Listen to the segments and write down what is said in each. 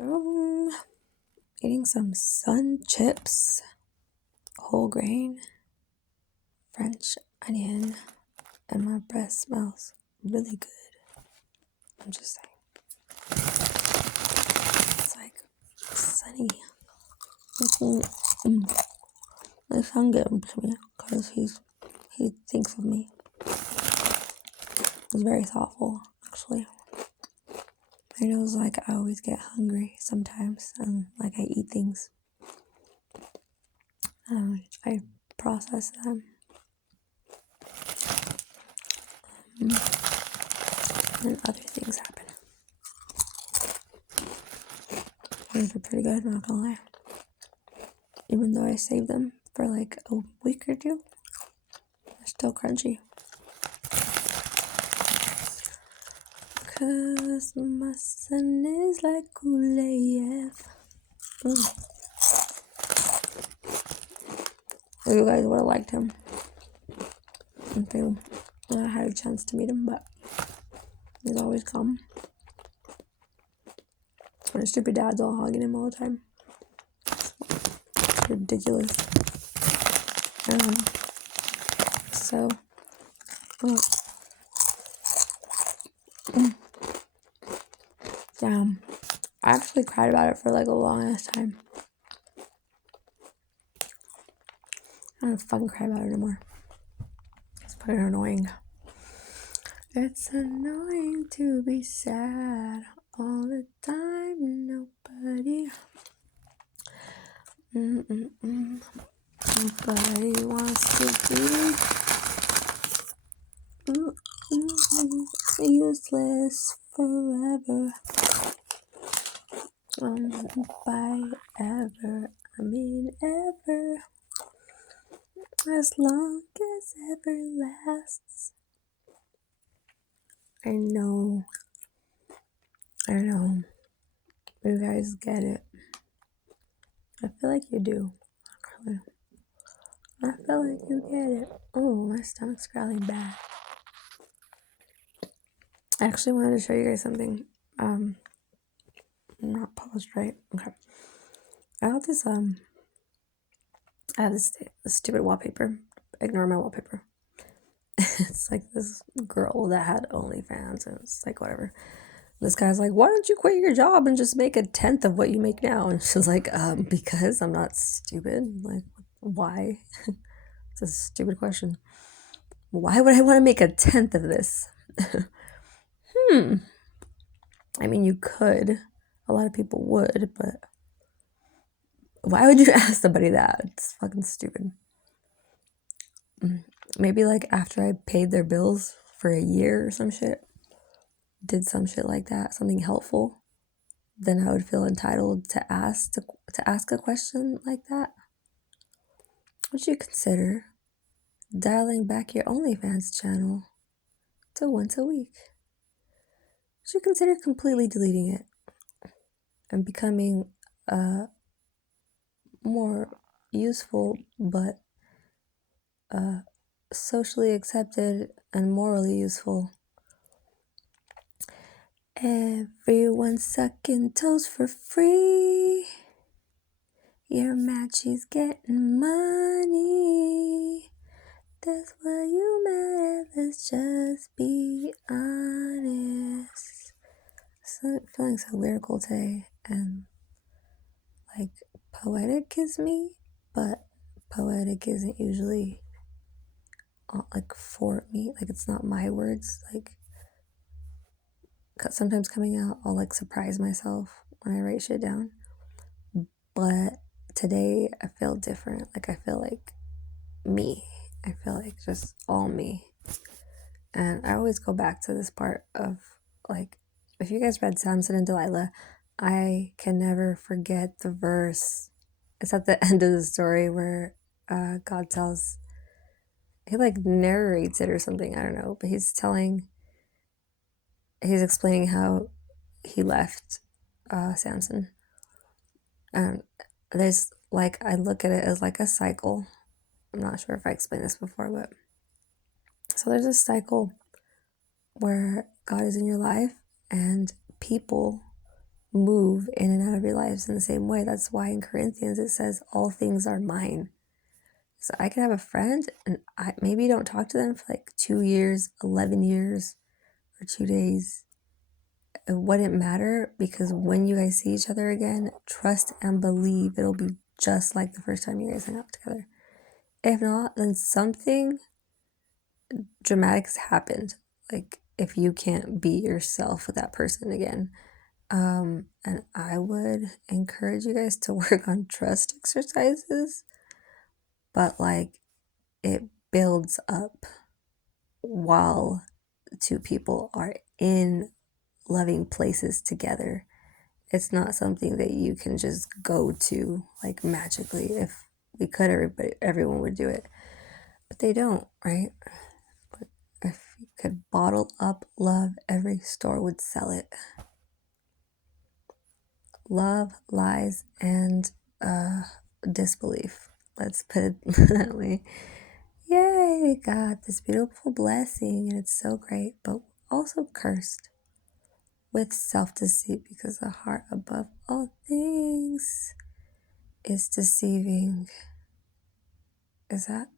Eating some sun chips, whole grain, French onion, and my breath smells really good. I'm just saying. It's like sunny. My son gave him to me because he thinks of me. He's very thoughtful, actually. I know it's like I always get hungry sometimes, and like I eat things. I process them. And other things happen. These are pretty good, not gonna lie. Even though I saved them for like a week or two, they're still crunchy. Cause my son is like Kuleyev. You guys would have liked him if you had a chance to meet him, but he's always calm. And his stupid dad's all hugging him all the time. It's ridiculous. Yeah, I actually cried about it for like a long ass time. I don't fucking cry about it anymore. It's fucking annoying. It's annoying to be sad all the time. Nobody wants to be useless forever. By ever, I mean ever. As long as ever lasts. I know. You guys get it. I feel like you do. I feel like you get it. Oh, my stomach's growling bad. I actually wanted to show you guys something. Not paused, right? Okay. I got this, I have this stupid wallpaper. Ignore my wallpaper. It's like this girl that had OnlyFans, and it's like, whatever. This guy's like, why don't you quit your job and just make 1/10 of what you make now? And she's like, because I'm not stupid. Like, why? It's a stupid question. Why would I want to make 1/10 of this? I mean, you could. A lot of people would, but why would you ask somebody that? It's fucking stupid. Maybe like after I paid their bills for a year or some shit, did some shit like that, something helpful, then I would feel entitled to ask a question like that. Would you consider dialing back your OnlyFans channel to once a week? Would you consider completely deleting it and becoming more useful but socially accepted and morally useful? Everyone's sucking toes for free. You're mad she's getting money. That's why you mad. Let's just be honest. So feeling so lyrical today and like poetic is me, but poetic isn't usually like for me. Like it's not my words. Like sometimes coming out, I'll like surprise myself when I write shit down. But today I feel different. Like I feel like me. I feel like just all me. And I always go back to this part of like, if you guys read Samson and Delilah, I can never forget the verse. It's at the end of the story where God tells, he like narrates it or something, I don't know, but he's explaining how he left Samson. And there's like, I look at it as like a cycle. I'm not sure if I explained this before, but so there's a cycle where God is in your life and people move in and out of your lives in the same way. That's why in Corinthians it says all things are mine. So I could have a friend and I maybe don't talk to them for like 2 years, 11 years, or 2 days. It wouldn't matter, because when you guys see each other again, trust and believe it'll be just like the first time you guys hang out together. If not, then something dramatic has happened. Like if you can't be yourself with that person again. And I would encourage you guys to work on trust exercises, but like it builds up while two people are in loving places together. It's not something that you can just go to like magically. If we could, everyone would do it, but they don't, right? But if you could bottle up love, every store would sell it. Love, lies, and disbelief. Let's put it that way. Yay, we got this beautiful blessing, and it's so great, but also cursed with self-deceit, because the heart above all things is deceiving. Is that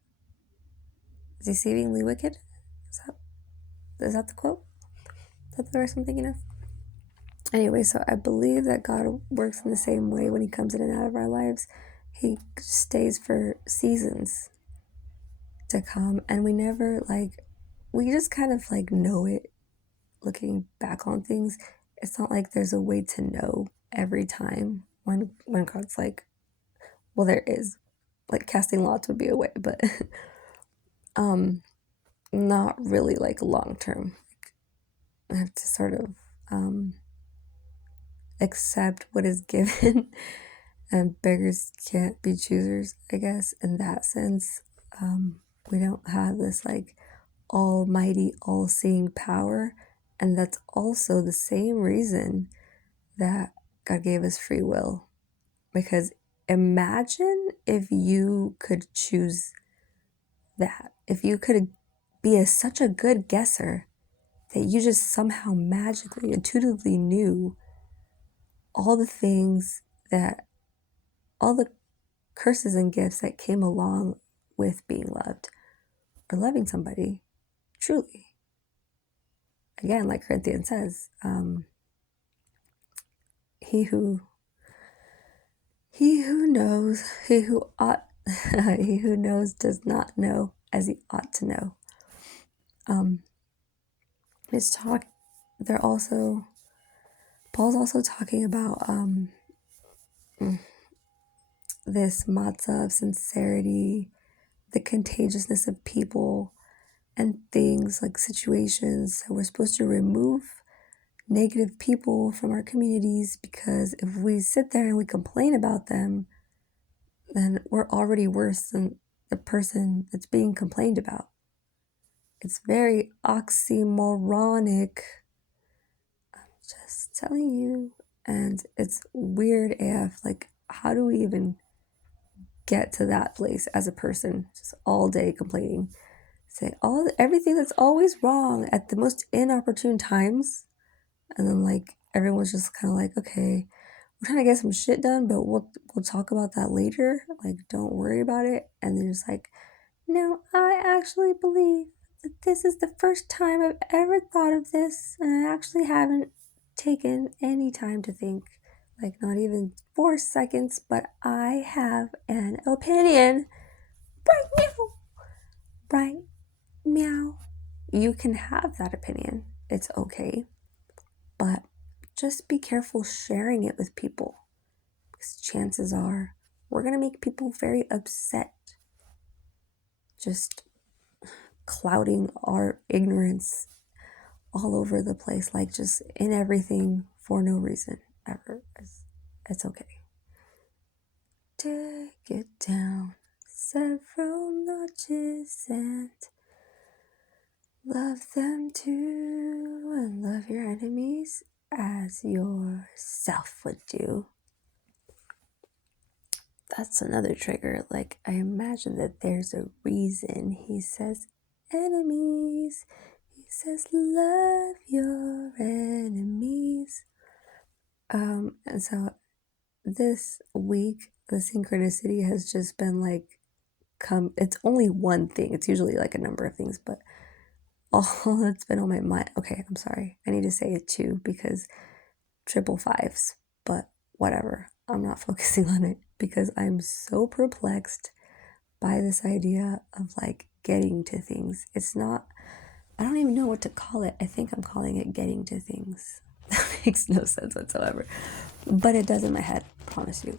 deceivingly wicked? Is that the quote? Is that the verse I'm thinking of? Anyway, so I believe that God works in the same way when he comes in and out of our lives. He stays for seasons to come, and we never we just kind of know it looking back on things. It's not like there's a way to know every time when God's well, there is, casting lots would be a way, but not really long term. I have to sort of accept what is given, and beggars can't be choosers, I guess, in that sense. We don't have this almighty, all-seeing power, and that's also the same reason that God gave us free will. Because imagine if you could choose that. If you could be such a good guesser that you just somehow magically, intuitively knew all the things all the curses and gifts that came along with being loved or loving somebody truly. Again, like Corinthians says, he who knows, he who knows does not know as he ought to know. Paul's also talking about this matzah of sincerity, the contagiousness of people and things, situations. So we're supposed to remove negative people from our communities, because if we sit there and we complain about them, then we're already worse than the person that's being complained about. It's very oxymoronic. I'm just telling you. And it's weird AF. How do we even get to that place as a person? Just all day complaining. Say everything that's always wrong at the most inopportune times. And then everyone's just kind of okay, we're trying to get some shit done, but we'll talk about that later. Don't worry about it. And they're just no, I actually believe that this is the first time I've ever thought of this, and I actually haven't taken any time to think, not even 4 seconds, but I have an opinion right now. Right meow. You can have that opinion. It's okay. But just be careful sharing it with people, because chances are we're going to make people very upset, just clouding our ignorance all over the place, just in everything for no reason ever. It's okay. Take it down several notches and love them too, and love your enemies as yourself would do. That's another trigger. I imagine that there's a reason he says enemies. He says love your enemies. And so this week, the synchronicity has just been like, it's only one thing. It's usually like a number of things, but all that's been on my mind. Okay, I'm sorry. I need to say it too because triple fives, but whatever. I'm not focusing on it because I'm so perplexed by this idea of like getting to things. It's not, I don't even know what to call it. I think I'm calling it getting to things. That makes no sense whatsoever. But it does in my head, I promise you.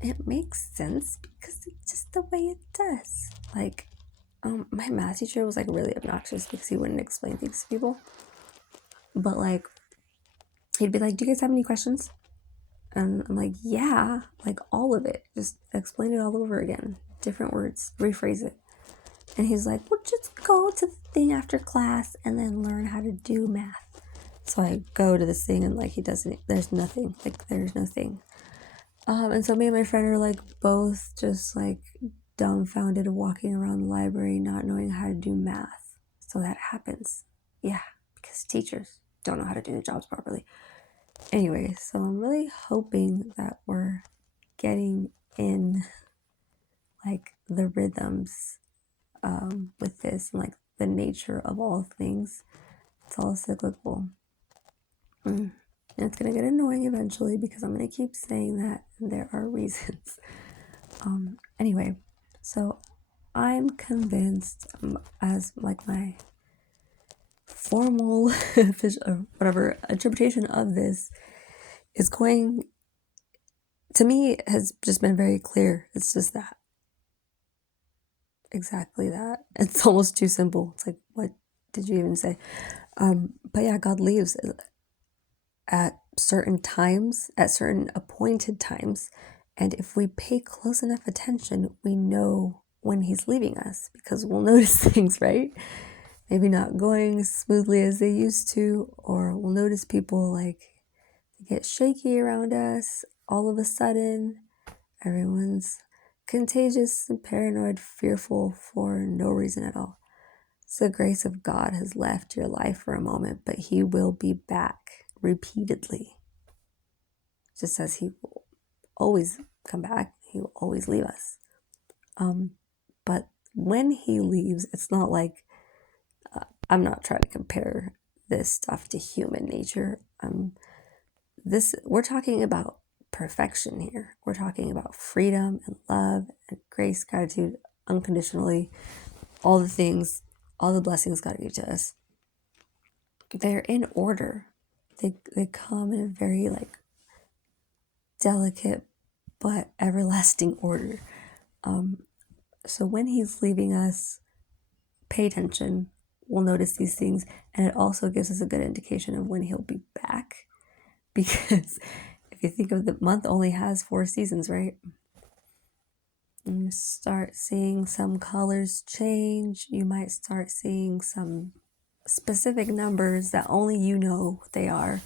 It makes sense because it's just the way it does. Like, my math teacher was like really obnoxious because he wouldn't explain things to people. But like, he'd be like, "Do you guys have any questions?" And I'm like, "Yeah, like all of it. Just explain it all over again. Different words, rephrase it." And he's like, "Well, just go to the thing after class and then learn how to do math." So I go to this thing and like he doesn't, there's nothing, like there's no thing. And so me and my friend are like both just like dumbfounded walking around the library not knowing how to do math. So that happens. Yeah, because teachers don't know how to do their jobs properly. Anyway, so I'm really hoping that we're getting in like the rhythms with this and like the nature of all things. It's all cyclical. And it's going to get annoying eventually because I'm going to keep saying that and there are reasons. Anyway, so I'm convinced as like my formal or whatever interpretation of this is going to me has just been very clear. It's just that. Exactly that. It's almost too simple. It's like, what did you even say? But yeah, God leaves at certain times, at certain appointed times. And if we pay close enough attention, we know when he's leaving us because we'll notice things, right? Maybe not going smoothly as they used to, or we'll notice people like get shaky around us all of a sudden. Everyone's contagious and paranoid, fearful for no reason at all. So the grace of God has left your life for a moment, but he will be back repeatedly. Just as he will always come back, he will always leave us. But when he leaves, it's not like, I'm not trying to compare this stuff to human nature. We're talking about perfection here. We're talking about freedom and love and grace, gratitude, unconditionally, all the things, all the blessings God gave to us. They're in order. They come in a very like delicate but everlasting order. So when he's leaving us, pay attention. We'll notice these things, and it also gives us a good indication of when he'll be back. Because if you think of the month only has 4 seasons, right? And you start seeing some colors change. You might start seeing some specific numbers that only you know they are.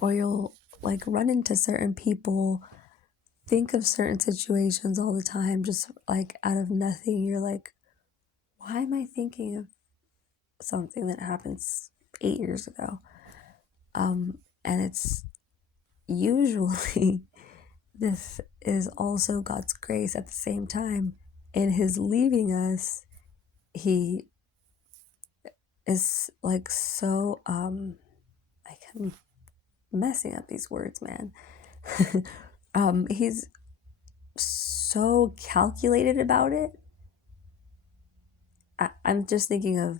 Or you'll like run into certain people, think of certain situations all the time, just like out of nothing. You're like, why am I thinking of something that happens 8 years ago? And it's usually this is also God's grace at the same time. In his leaving us, he is like so I'm messing up these words, man. He's so calculated about it. I'm just thinking of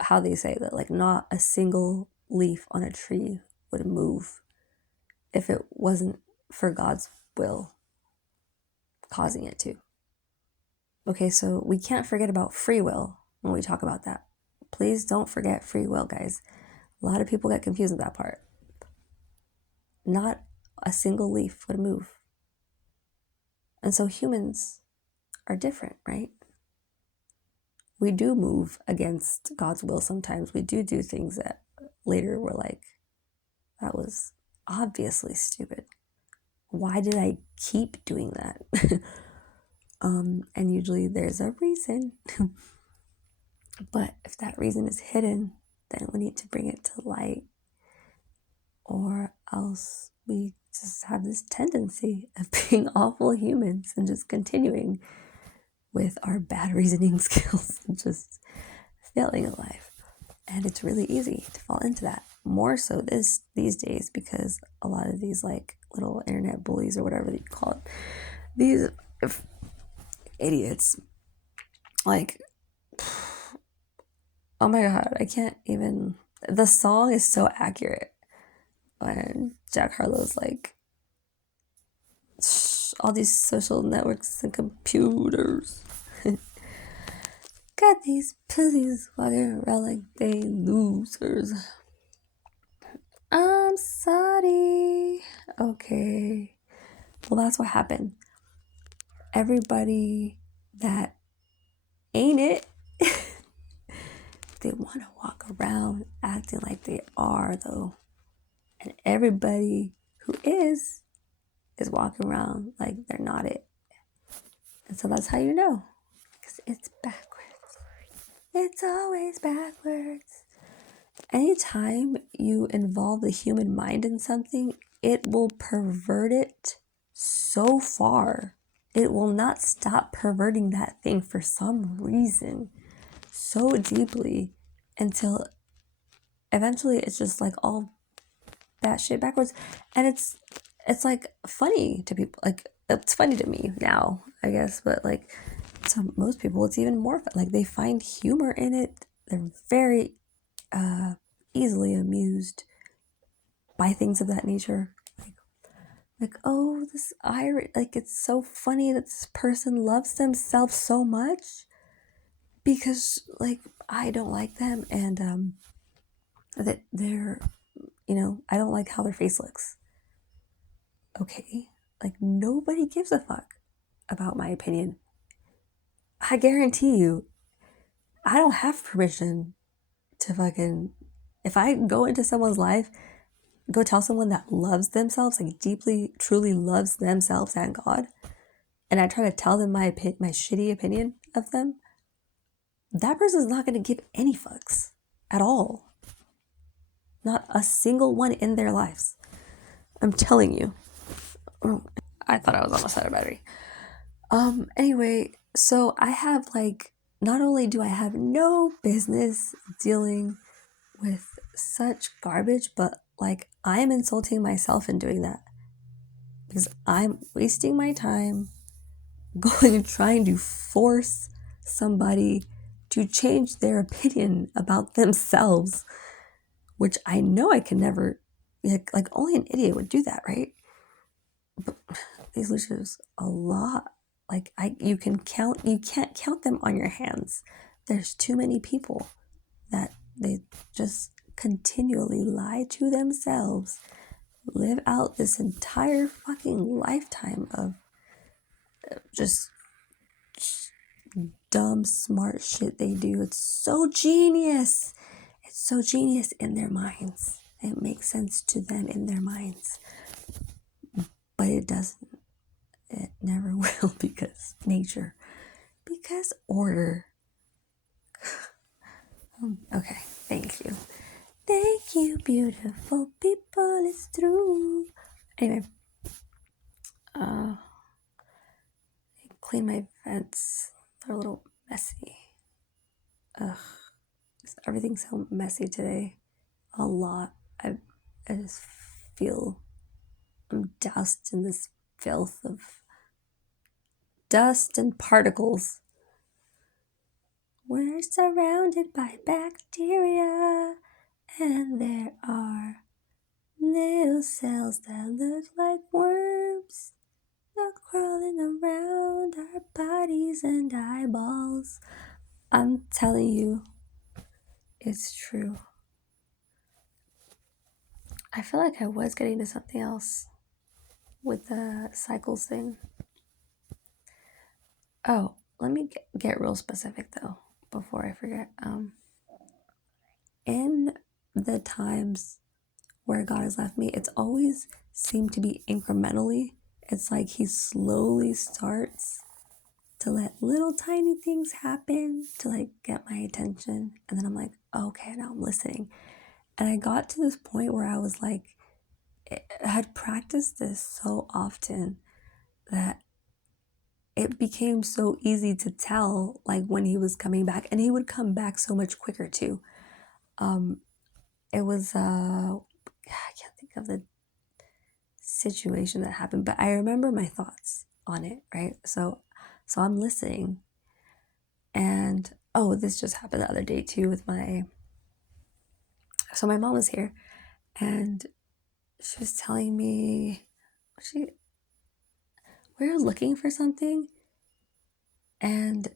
how they say that like not a single leaf on a tree would move if it wasn't for God's will causing it to. Okay, so we can't forget about free will when we talk about that. Please don't forget free will, guys. A lot of people get confused with that part. Not a single leaf would move. And so humans are different, right? We do move against God's will sometimes. We do things that later we're like, that was obviously stupid. Why did I keep doing that? And usually there's a reason. But if that reason is hidden, then we need to bring it to light, or else we just have this tendency of being awful humans and just continuing with our bad reasoning skills and just failing at life. And it's really easy to fall into that, more so these days, because a lot of these like little internet bullies or whatever you call it, these idiots, like, oh my god, I can't even. The song is so accurate when Jack Harlow's like, all these social networks and computers got these pussies walking around like they losers. I'm sorry. Okay. Well, that's what happened. Everybody that ain't it, they want to walk around acting like they are, though. And everybody who is walking around like they're not it. And so that's how you know. Because it's backwards. It's always backwards. Anytime you involve the human mind in something, it will pervert it so far. It will not stop perverting that thing for some reason so deeply until eventually it's just like all batshit backwards. And it's like funny to people. Like, it's funny to me now, I guess, but like to most people it's even more fun. Like, they find humor in it. They're very easily amused by things of that nature. Like, oh, this Irish, like, it's so funny that this person loves themselves so much because, like, I don't like them, and that they're, I don't like how their face looks. Okay, like, nobody gives a fuck about my opinion. I guarantee you, I don't have permission to fucking, if I go into someone's life, go tell someone that loves themselves, like deeply, truly loves themselves and God, and I try to tell them my shitty opinion of them, that person's not going to give any fucks at all. Not a single one in their lives. I'm telling you. Oh, I thought I was almost out of battery. Anyway, so I have, like, not only do I have no business dealing with such garbage, but like, I'm insulting myself in doing that. Because I'm wasting my time going and trying to force somebody to change their opinion about themselves, which I know I can never, like only an idiot would do that, right? But these losers, a lot, like, you can't count them on your hands. There's too many people that they just continually lie to themselves, live out this entire fucking lifetime of just dumb, smart shit they do. It's so genius. It's so genius in their minds. It makes sense to them in their minds. But it doesn't. It never will, because nature. Because order. Okay, thank you. Thank you, beautiful people. It's true. Anyway. Clean my vents. They're a little messy. Ugh. Everything's so messy today. A lot. I just feel I'm doused in this filth of dust and particles. We're surrounded by bacteria, and there are little cells that look like worms, not crawling around our bodies and eyeballs. I'm telling you, it's true. I feel like I was getting to something else with the cycles thing. Oh, let me get real specific though before I forget. In the times where God has left me, it's always seemed to be incrementally. It's like he slowly starts to let little tiny things happen to like get my attention. And then I'm like, okay, now I'm listening. And I got to this point where I was like, I had practiced this so often that it became so easy to tell like when he was coming back, and he would come back so much quicker too. It was I can't think of the situation that happened, but I remember my thoughts on it, right? So I'm listening, and oh, this just happened the other day too with my mom was here, and she was telling me we were looking for something, and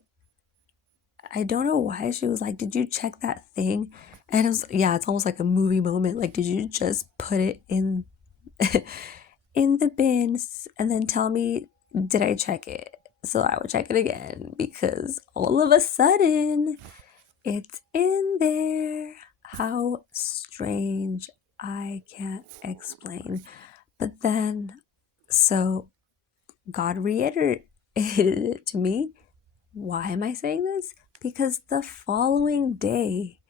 I don't know why she was like, "Did you check that thing?" And it was, yeah, it's almost like a movie moment. Like, did you just put it in in the bins and then tell me, did I check it? So I would check it again because all of a sudden it's in there. How strange. I can't explain. But then, so God reiterated it to me. Why am I saying this? Because the following day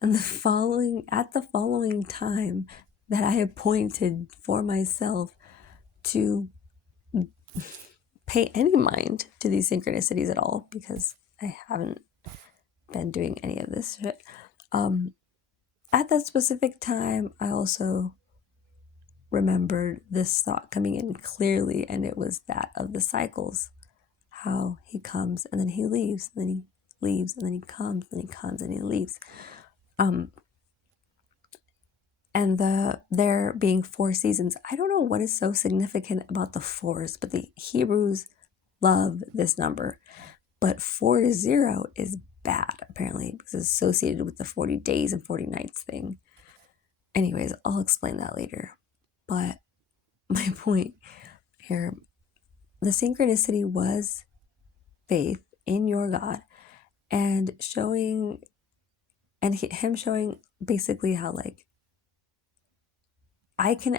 and the following time that I appointed for myself to pay any mind to these synchronicities at all, because I haven't been doing any of this shit. At that specific time, I also remembered this thought coming in clearly, and it was that of the cycles. How he comes and then he leaves, and then he leaves, and then he comes, and he comes, and he leaves. And there being 4 seasons. I don't know what is so significant about the 4s, but the Hebrews love this number. But 40 is bad, apparently, because it's associated with the 40 days and 40 nights thing. Anyways, I'll explain that later. But my point here, the synchronicity was faith in your God and showing, and him showing basically how, like, I can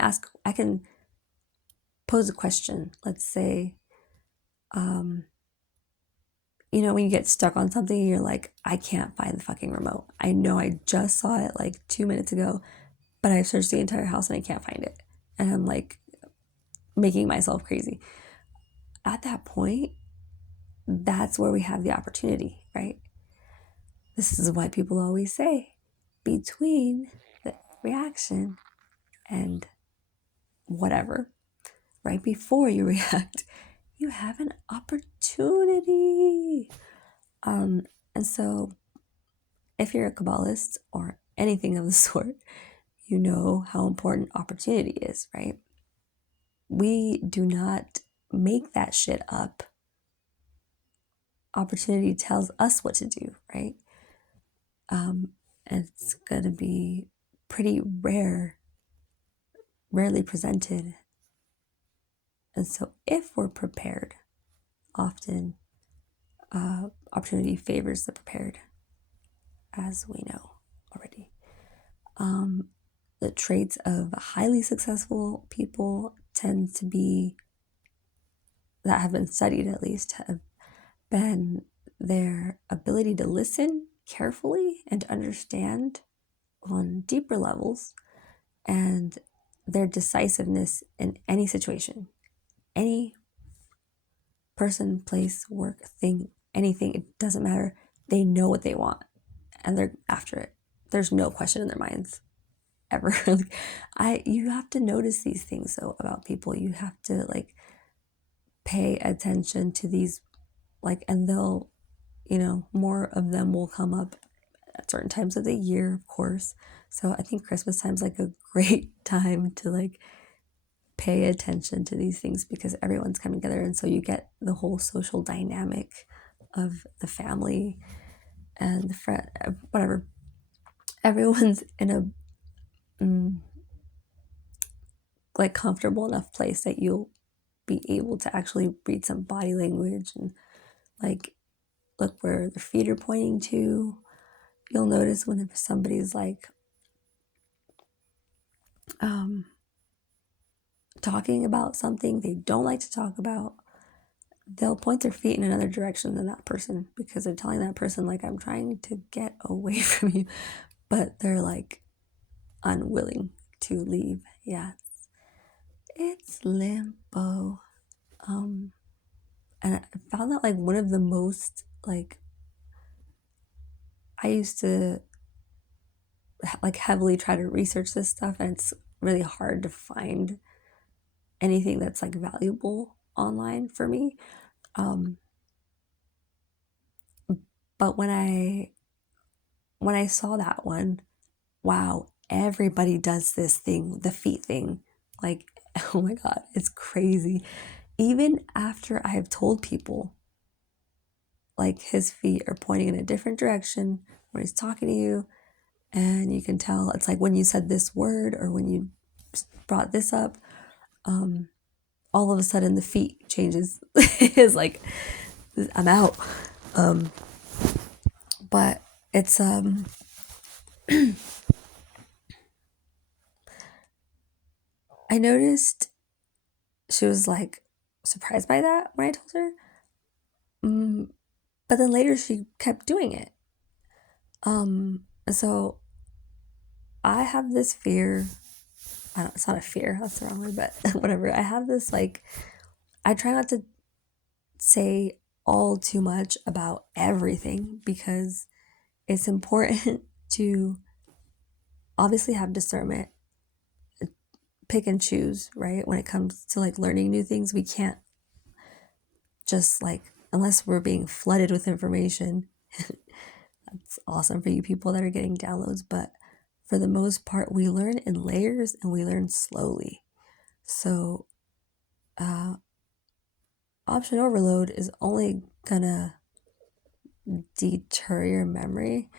pose a question. Let's say, when you get stuck on something and you're like, I can't find the fucking remote. I know I just saw it like 2 minutes ago, but I've searched the entire house and I can't find it. And I'm like making myself crazy. At that point, that's where we have the opportunity, right? This is why people always say between the reaction and whatever, right before you react, you have an opportunity. And so if you're a Kabbalist or anything of the sort, you know how important opportunity is, right? We do not make that shit up. Opportunity tells us what to do, right? And it's going to be pretty rarely presented. And so if we're prepared, often opportunity favors the prepared, as we know already. The traits of highly successful people tend to be, that have been studied at least, have been their ability to listen carefully and understand on deeper levels, and their decisiveness in any situation, any person, place, work, thing, anything, it doesn't matter. They know what they want and they're after it. There's no question in their minds ever. You have to notice these things though about people. You have to like pay attention to these, like, and they'll, more of them will come up at certain times of the year, of course. So I think Christmas time's like a great time to like pay attention to these things because everyone's coming together, and so you get the whole social dynamic of the family and the friend, whatever. Everyone's in a like comfortable enough place that you'll be able to actually read some body language and like look where their feet are pointing to. You'll notice when somebody's like talking about something they don't like to talk about, they'll point their feet in another direction than that person because they're telling that person, like, I'm trying to get away from you, but they're like unwilling to leave. Yeah, it's limbo. And I found that like one of the most like, I used to like heavily try to research this stuff, and it's really hard to find anything that's like valuable online for me. But when I saw that one, wow, everybody does this thing, the feet thing. Like, oh my God, it's crazy. Even after I've told people, like, his feet are pointing in a different direction when he's talking to you, and you can tell it's like when you said this word or when you brought this up, all of a sudden the feet changes. It's like, I'm out. But it's I noticed she was like surprised by that when I told her. But then later she kept doing it. So I have this fear. I don't, it's not a fear, that's the wrong word, but whatever. I have this like, I try not to say all too much about everything because it's important to obviously have discernment, pick and choose, right? When it comes to like learning new things, we can't just like, unless we're being flooded with information. That's awesome for you people that are getting downloads, but for the most part, we learn in layers and we learn slowly. So, option overload is only gonna deter your memory.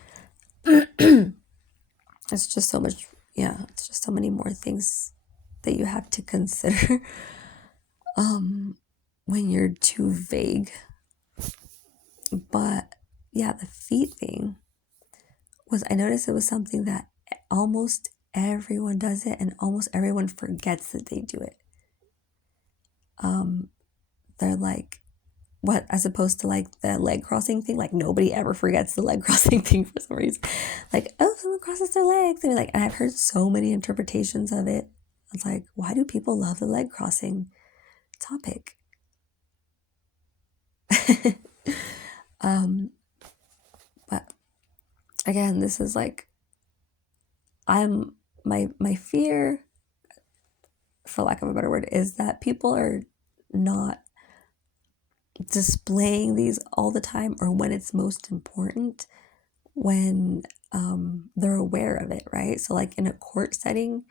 It's just so much, yeah, it's just so many more things that you have to consider when you're too vague. But yeah, the feet thing was, I noticed it was something that almost everyone does it and almost everyone forgets that they do it. They're like, what, as opposed to like the leg crossing thing, like nobody ever forgets the leg crossing thing for some reason. Like, oh, someone crosses their legs. And like, and I've heard so many interpretations of it. It's like, why do people love the leg crossing topic? But again, this is like, my fear, for lack of a better word, is that people are not displaying these all the time or when it's most important, when they're aware of it, right? So like in a court setting,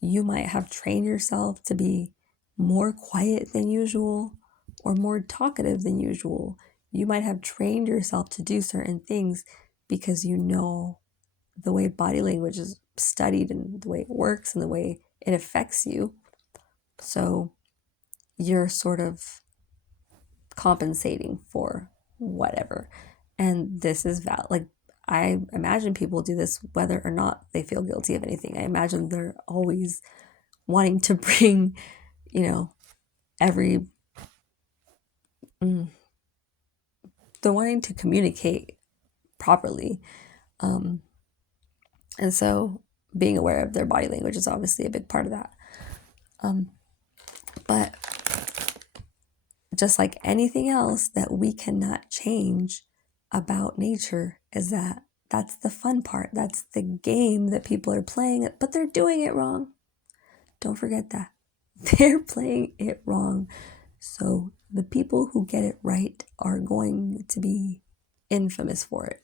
you might have trained yourself to be more quiet than usual or more talkative than usual. You might have trained yourself to do certain things because you know the way body language is studied and the way it works and the way it affects you. So you're sort of compensating for whatever. And this is valid. Like, I imagine people do this whether or not they feel guilty of anything. I imagine they're always wanting to bring, every, they're wanting to communicate properly. And so being aware of their body language is obviously a big part of that. But just like anything else that we cannot change about nature, is that that's the fun part. That's the game that people are playing, but they're doing it wrong. Don't forget that. They're playing it wrong. So the people who get it right are going to be infamous for it.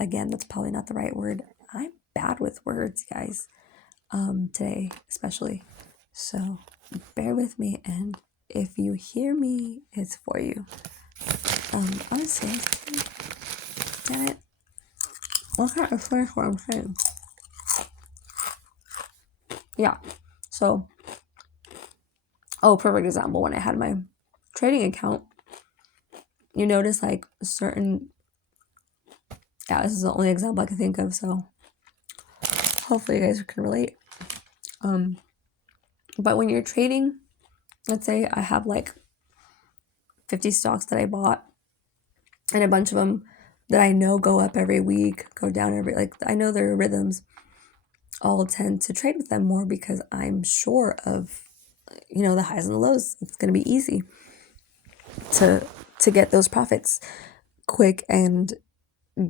Again, that's probably not the right word. I'm bad with words, guys, today especially. So bear with me, and if you hear me, it's for you. Honestly, damn it. I can't explain what I'm saying. Yeah. So, perfect example. When I had my trading account, you notice like certain, yeah, this is the only example I can think of. So hopefully you guys can relate. But when you're trading, let's say I have like 50 stocks that I bought, and a bunch of them that I know go up every week, go down every, like, I know their rhythms. I'll tend to trade with them more because I'm sure of, the highs and the lows. It's going to be easy to get those profits quick and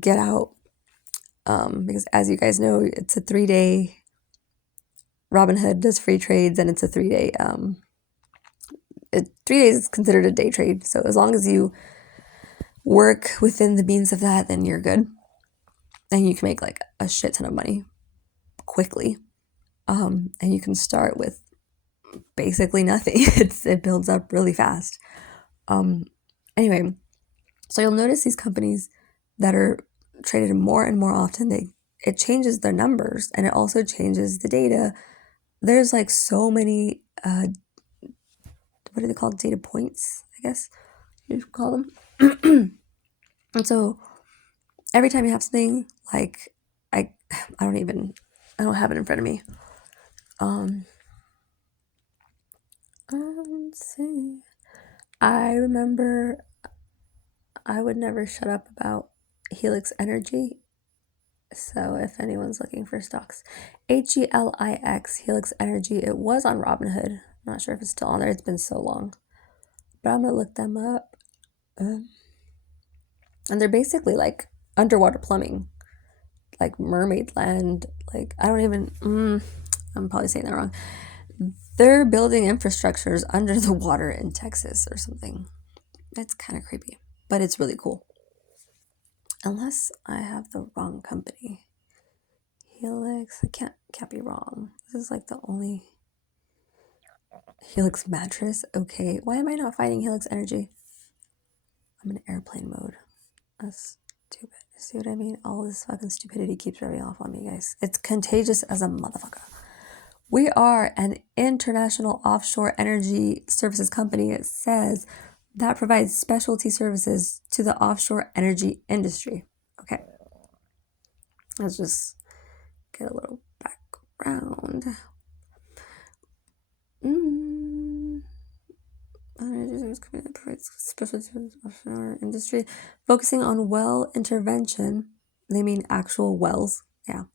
get out. Because as you guys know, it's a 3-day, Robinhood does free trades, and it's a 3-day, 3 days is considered a day trade. So as long as you work within the means of that, then you're good. And you can make like a shit ton of money quickly. And you can start with basically nothing. It builds up really fast. Anyway, so you'll notice these companies that are traded more and more often, it changes their numbers, and it also changes the data. There's like so many, what are they called? Data points, I guess you call them. And so every time you have something like, I don't have it in front of me. Let's see. I remember I would never shut up about Helix Energy. So if anyone's looking for stocks, HELIX, Helix Energy, it was on Robinhood. I'm not sure if it's still on there. It's been so long. But I'm going to look them up. And they're basically like underwater plumbing, like mermaid land. Like, I don't even, I'm probably saying that wrong. They're building infrastructures under the water in Texas or something. It's kind of creepy, but it's really cool. Unless I have the wrong company. Helix, I can't be wrong. This is like the only Helix mattress. Okay, why am I not finding Helix Energy? I'm in airplane mode. That's stupid. See what I mean? All this fucking stupidity keeps rubbing off on me, guys. It's contagious as a motherfucker. We are an international offshore energy services company, it says, that provides specialty services to the offshore energy industry. Okay. Let's just get a little background. Specialty offshore industry, focusing on well intervention. They mean actual wells. Yeah.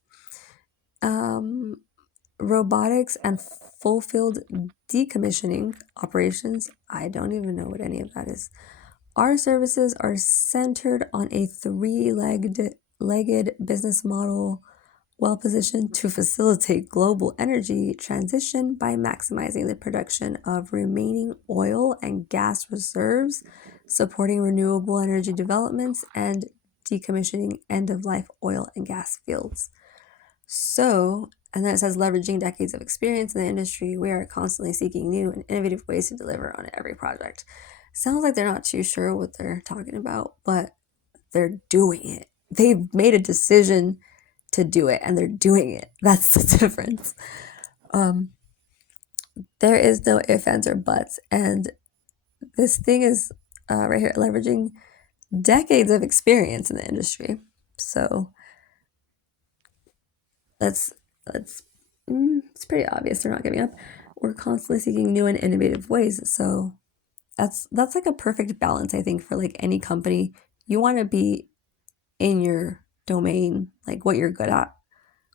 Robotics and full field decommissioning operations. I don't even know what any of that is. Our services are centered on a three-legged business model, well positioned to facilitate global energy transition by maximizing the production of remaining oil and gas reserves, supporting renewable energy developments, and decommissioning end-of-life oil and gas fields. So, and then it says, leveraging decades of experience in the industry, we are constantly seeking new and innovative ways to deliver on every project. Sounds like they're not too sure what they're talking about, but they're doing it. They've made a decision to do it, and they're doing it. That's the difference. There is no ifs, ands, or buts. And this thing is right here, leveraging decades of experience in the industry. So it's pretty obvious they're not giving up. We're constantly seeking new and innovative ways. So that's like a perfect balance, I think, for like any company. You want to be in your domain, like what you're good at,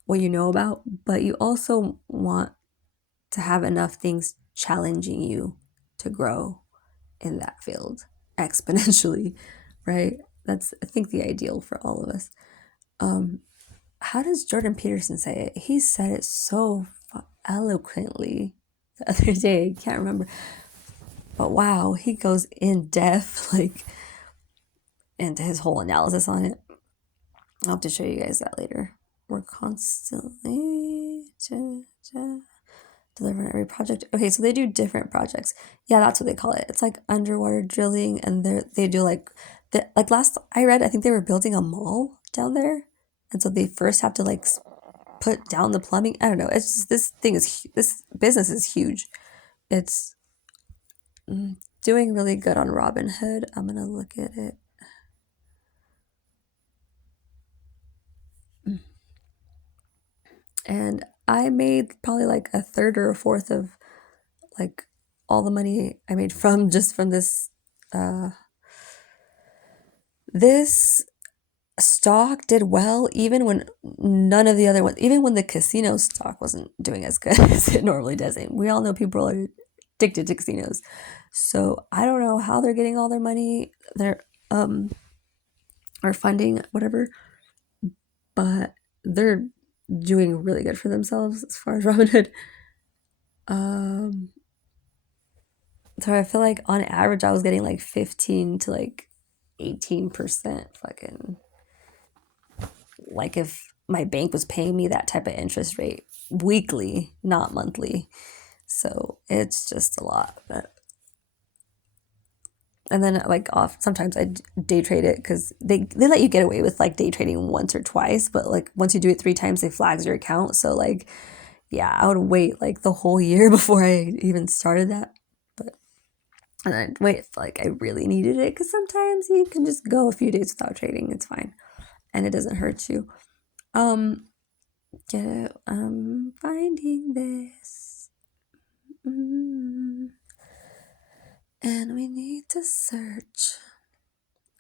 what you know about, but you also want to have enough things challenging you to grow in that field exponentially, right? That's, I think, the ideal for all of us. How does Jordan Peterson say it? He said it so eloquently the other day. I can't remember. But wow, he goes in depth, like, into his whole analysis on it. I'll have to show you guys that later. We're constantly delivering every project. Okay, so they do different projects. Yeah, that's what they call it. It's like underwater drilling, and they do like last I read, I think they were building a mall down there, and so they first have to like put down the plumbing. I don't know. It's just, this business is huge. It's doing really good on Robinhood. I'm gonna look at it. And I made probably like a third or a fourth of like all the money I made from this This stock did well even when none of the other ones, even when the casino stock wasn't doing as good as it normally does. And we all know people are addicted to casinos. So I don't know how they're getting all their money, their or funding, whatever, but they're doing really good for themselves as far as Robinhood. So I feel like on average I was getting like 15 to like 18% fucking, like if my bank was paying me that type of interest rate weekly, not monthly. So it's just a lot. But and then like off sometimes I day trade it because they let you get away with like day trading once or twice, but like once you do it 3 times they flags your account. So like yeah, I would wait like the whole year before I even started that. But and I'd wait if like I really needed it because sometimes you can just go a few days without trading. It's fine. And it doesn't hurt you. Get it? I'm finding this. And we need to search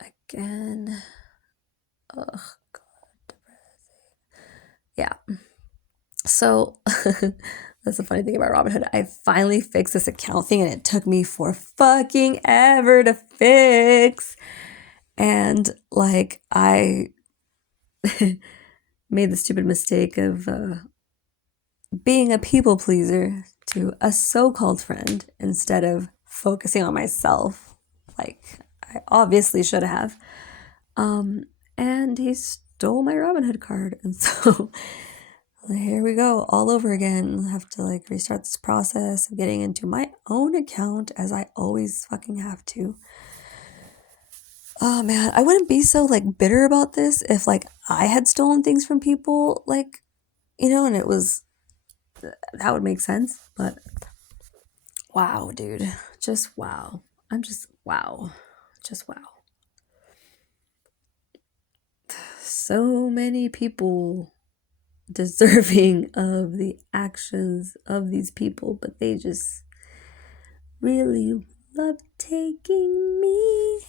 again. Ugh, God. Yeah. So that's the funny thing about Robinhood. I finally fixed this account thing and it took me for fucking ever to fix. And like I made the stupid mistake of being a people pleaser to a so-called friend instead of focusing on myself like I obviously should have. And he stole my Robinhood card. And so here we go all over again. I have to like restart this process of getting into my own account as I always fucking have to. Oh man, I wouldn't be so like bitter about this if like I had stolen things from people, like, you know, and it was, that would make sense. But wow, dude, just wow. I'm just wow. Just wow. So many people deserving of the actions of these people, but they just really love taking me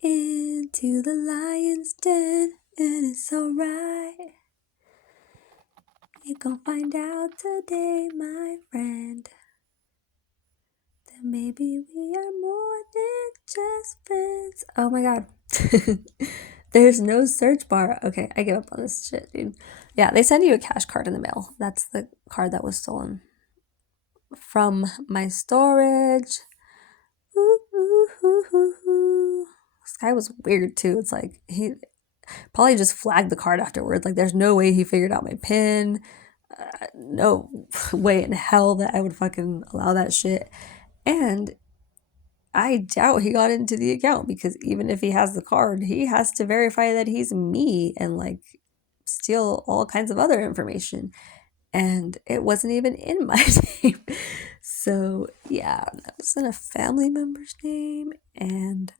into the lion's den, and it's alright. You gon' find out today, my friend, that maybe we are more than just friends. Oh my god. There's no search bar. Okay, I give up on this shit, dude. Yeah, they send you a cash card in the mail. That's the card that was stolen from my storage. Ooh, ooh, ooh, ooh, ooh. This guy was weird too. It's like he probably just flagged the card afterwards. Like there's no way he figured out my PIN. No way in hell that I would fucking allow that shit. And I doubt he got into the account because even if he has the card, he has to verify that he's me and like steal all kinds of other information. And it wasn't even in my name. So yeah, that was in a family member's name. And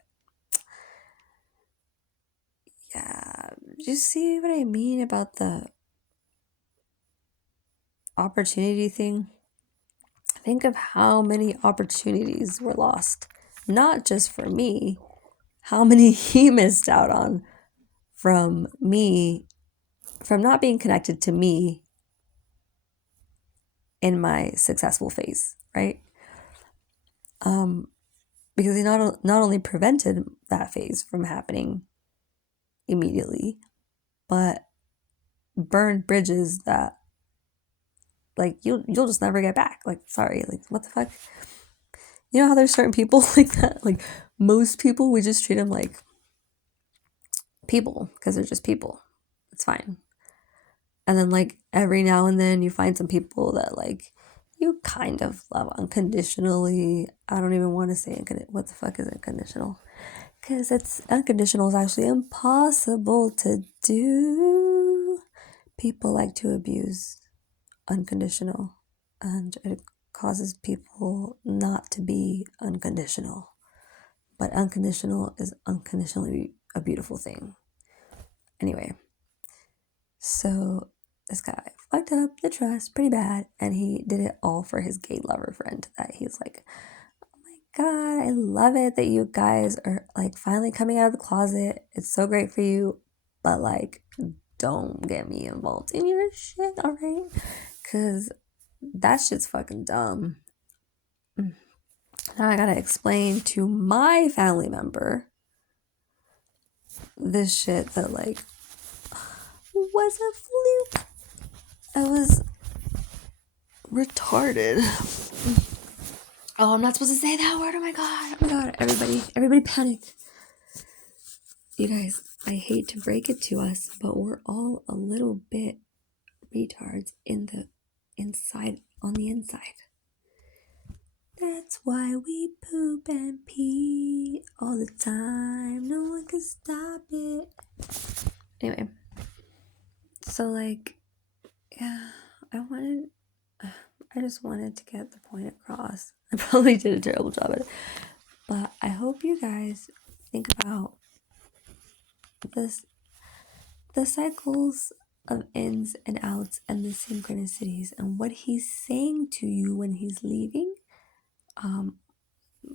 yeah, do you see what I mean about the opportunity thing? Think of how many opportunities were lost, not just for me, how many he missed out on from me, from not being connected to me in my successful phase, right? Because he not only prevented that phase from happening immediately, but burned bridges that like you'll just never get back. Like, sorry, like what the fuck? You know how there's certain people like that? Like most people, we just treat them like people because they're just people. It's fine. And then like every now and then you find some people that like you kind of love unconditionally. I don't even want to say what the fuck is unconditional? Because it's unconditional is actually impossible to do. People like to abuse unconditional, and it causes people not to be unconditional. But unconditional is unconditionally a beautiful thing. Anyway, so this guy fucked up the trust pretty bad, and he did it all for his gay lover friend that he's like, oh my God, I love it that you guys are like finally coming out of the closet. It's so great for you. But like, don't get me involved in your shit, alright? Because that shit's fucking dumb. Now I gotta explain to my family member this shit that like was a fluke. I was retarded. Oh, I'm not supposed to say that word. Oh my god. Everybody panic. You guys, I hate to break it to us, but we're all a little bit retards on the inside. That's why we poop and pee all the time. No one can stop it. Anyway, so like, yeah, I just wanted to get the point across. I probably did a terrible job at it, but I hope you guys think about the cycles of ins and outs and the synchronicities and what he's saying to you when he's leaving.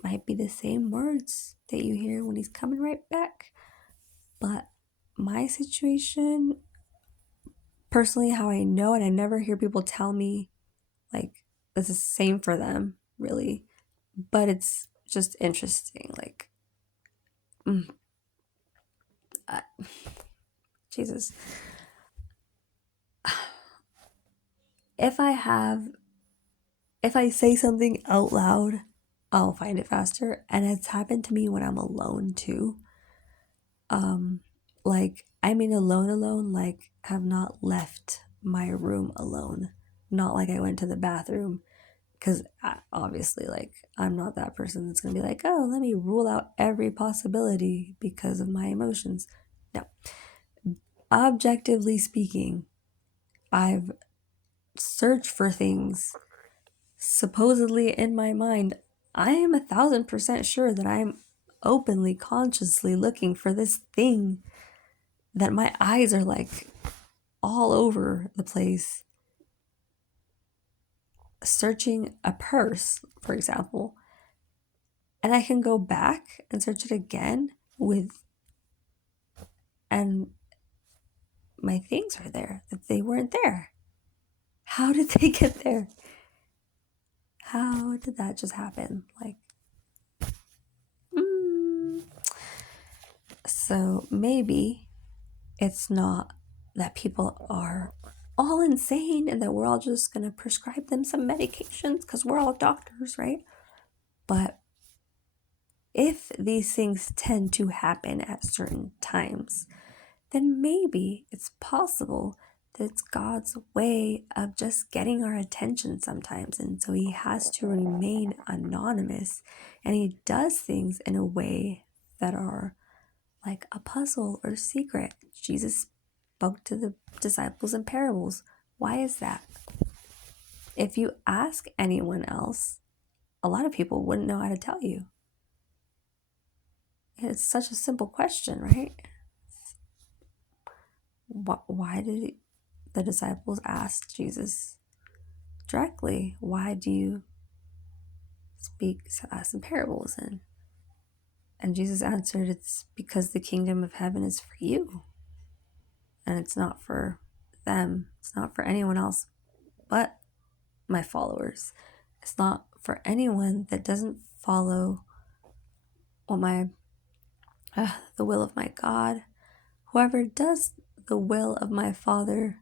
Might be the same words that you hear when he's coming right back, but my situation, personally, how I know, and I never hear people tell me like it's the same for them, really, but it's just interesting. Like, Jesus, if I say something out loud, I'll find it faster, and it's happened to me when I'm alone too. Like, I mean alone, like have not left my room alone, not like I went to the bathroom, because obviously, like, I'm not that person that's gonna be like, oh, let me rule out every possibility because of my emotions. No, objectively speaking, I've searched for things supposedly in my mind. I am 1,000% sure that I'm openly, consciously looking for this thing that my eyes are like all over the place, searching a purse, for example, and I can go back and search it again and my things are there that they weren't there. How did they get there? How did that just happen? Like, so maybe it's not that people are all insane and that we're all just going to prescribe them some medications because we're all doctors, right? But if these things tend to happen at certain times, then maybe it's possible that it's God's way of just getting our attention sometimes. And so he has to remain anonymous, and he does things in a way that are like a puzzle or secret. Jesus spoke to the disciples in parables. Why is that? If you ask anyone else, a lot of people wouldn't know how to tell you. It's such a simple question, right? Why did the disciples ask Jesus directly, why do you speak to us in parables? And Jesus answered, it's because the kingdom of heaven is for you. And it's not for them. It's not for anyone else but my followers. It's not for anyone that doesn't follow what the will of my God. Whoever does the will of my Father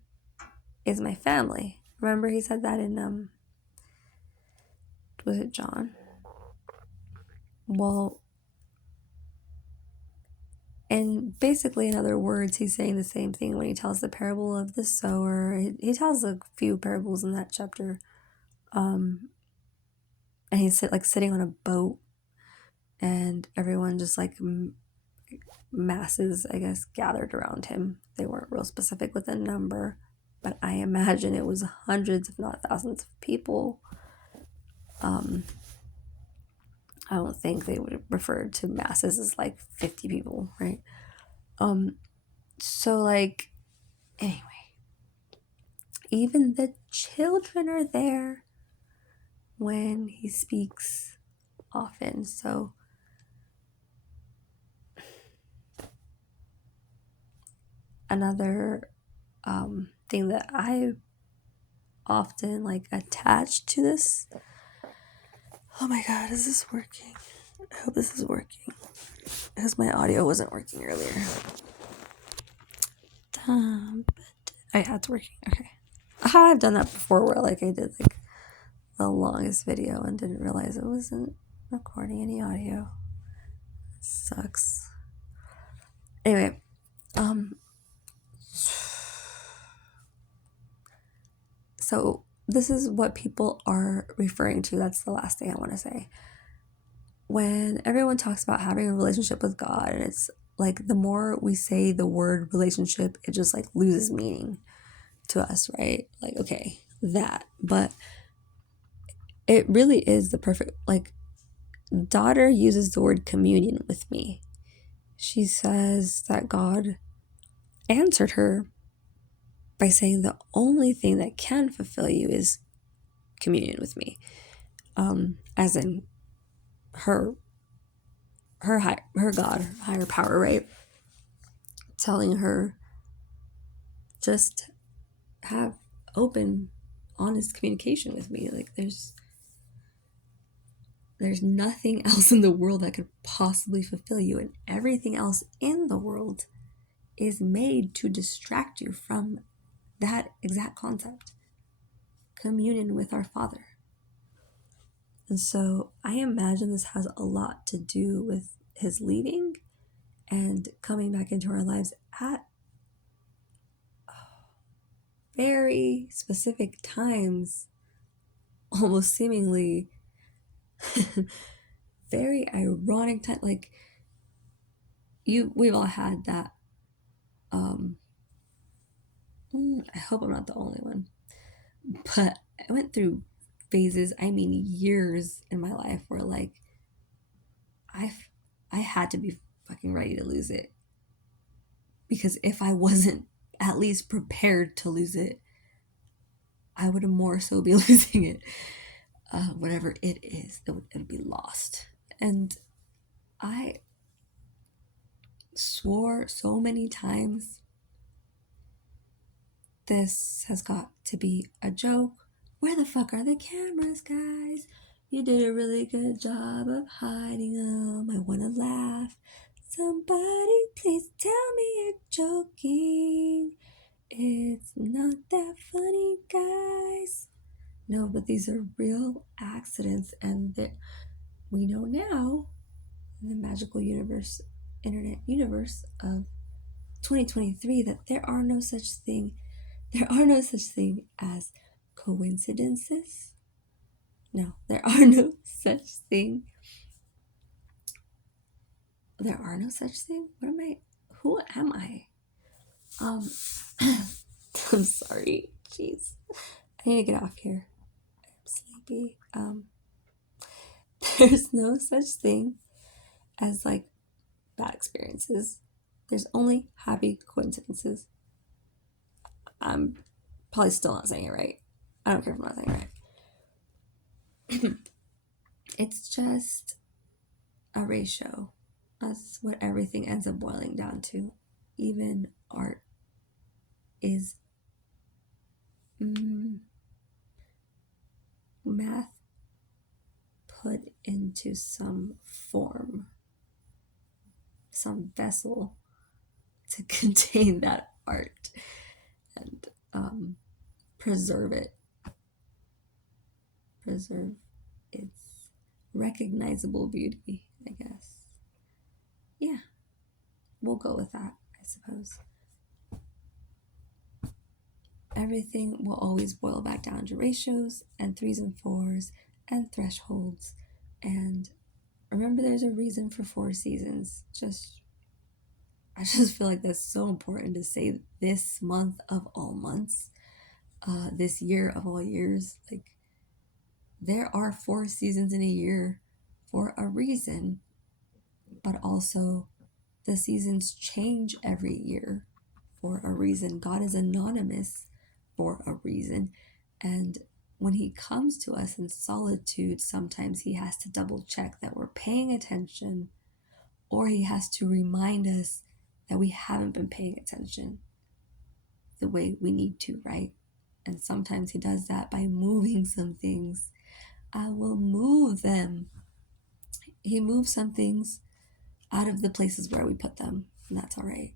is my family. Remember he said that in was it John? Well, and basically, in other words, he's saying the same thing when he tells the parable of the sower. He tells a few parables in that chapter. And he's sitting on a boat, and everyone just like masses, I guess, gathered around him. They weren't real specific with a number, but I imagine it was hundreds, if not thousands of people. I don't think they would have referred to masses as like 50 people, right? So like, anyway, even the children are there when he speaks often. So another thing that I often like attach to this. Oh my god, is this working? I hope this is working, because my audio wasn't working earlier. Yeah, it's working. Okay. I've done that before, where like I did like the longest video and didn't realize it wasn't recording any audio. It sucks. Anyway, so this is what people are referring to. That's the last thing I want to say. When everyone talks about having a relationship with God, and it's like the more we say the word relationship, it just like loses meaning to us, right? Like, okay, that. But it really is the perfect, like, daughter uses the word communion with me. She says that God answered her by saying the only thing that can fulfill you is communion with me. As in her God, higher power, right? Telling her, just have open, honest communication with me. Like, there's nothing else in the world that could possibly fulfill you, and everything else in the world is made to distract you from that exact concept, communion with our Father. And so I imagine this has a lot to do with his leaving and coming back into our lives at very specific times, almost seemingly very ironic time. Like, we've all had that. I hope I'm not the only one, but I went through phases, I mean years in my life, where like I had to be fucking ready to lose it, because if I wasn't at least prepared to lose it, I would more so be losing it. Whatever it is, it would be lost. And I swore so many times, this has got to be a joke. Where the fuck are the cameras, guys? You did a really good job of hiding them. I wanna laugh. Somebody please tell me you're joking. It's not that funny, guys. No, but these are real accidents, and we know now, in the magical universe, internet universe of 2023, that there are no such thing as coincidences. No, there are no such thing. There are no such thing. Who am I? I'm sorry. Jeez. I need to get off here. I'm sleepy. There's no such thing as like bad experiences. There's only happy coincidences. I'm probably still not saying it right. I don't care if I'm not saying it right. It's just a ratio. That's what everything ends up boiling down to. Even art is math put into some form, some vessel to contain that art and preserve its recognizable beauty, I guess. Yeah, we'll go with that, I suppose. Everything will always boil back down to ratios and 3s and 4s and thresholds. And remember, there's a reason for 4 seasons. I just feel like that's so important to say this month of all months, this year of all years. Like, there are 4 seasons in a year for a reason, but also the seasons change every year for a reason. God is anonymous for a reason, and when he comes to us in solitude, sometimes he has to double check that we're paying attention, or he has to remind us that we haven't been paying attention the way we need to, right? And sometimes he does that by moving some things. I will move them. He moves some things out of the places where we put them, and that's all right.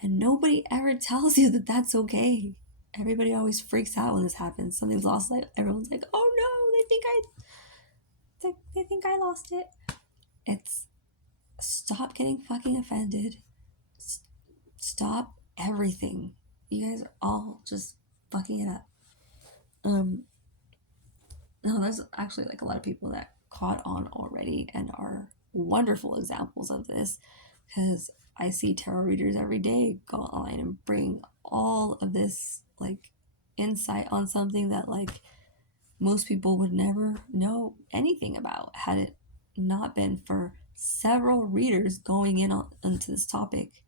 And nobody ever tells you that that's okay. Everybody always freaks out when this happens. Something's lost. Like everyone's like, "Oh no, they think I lost it." It's stop getting fucking offended. Stop everything. You guys are all just fucking it up. No, there's actually like a lot of people that caught on already and are wonderful examples of this, because I see tarot readers every day go online and bring all of this like insight on something that like most people would never know anything about had it not been for several readers going in onto this topic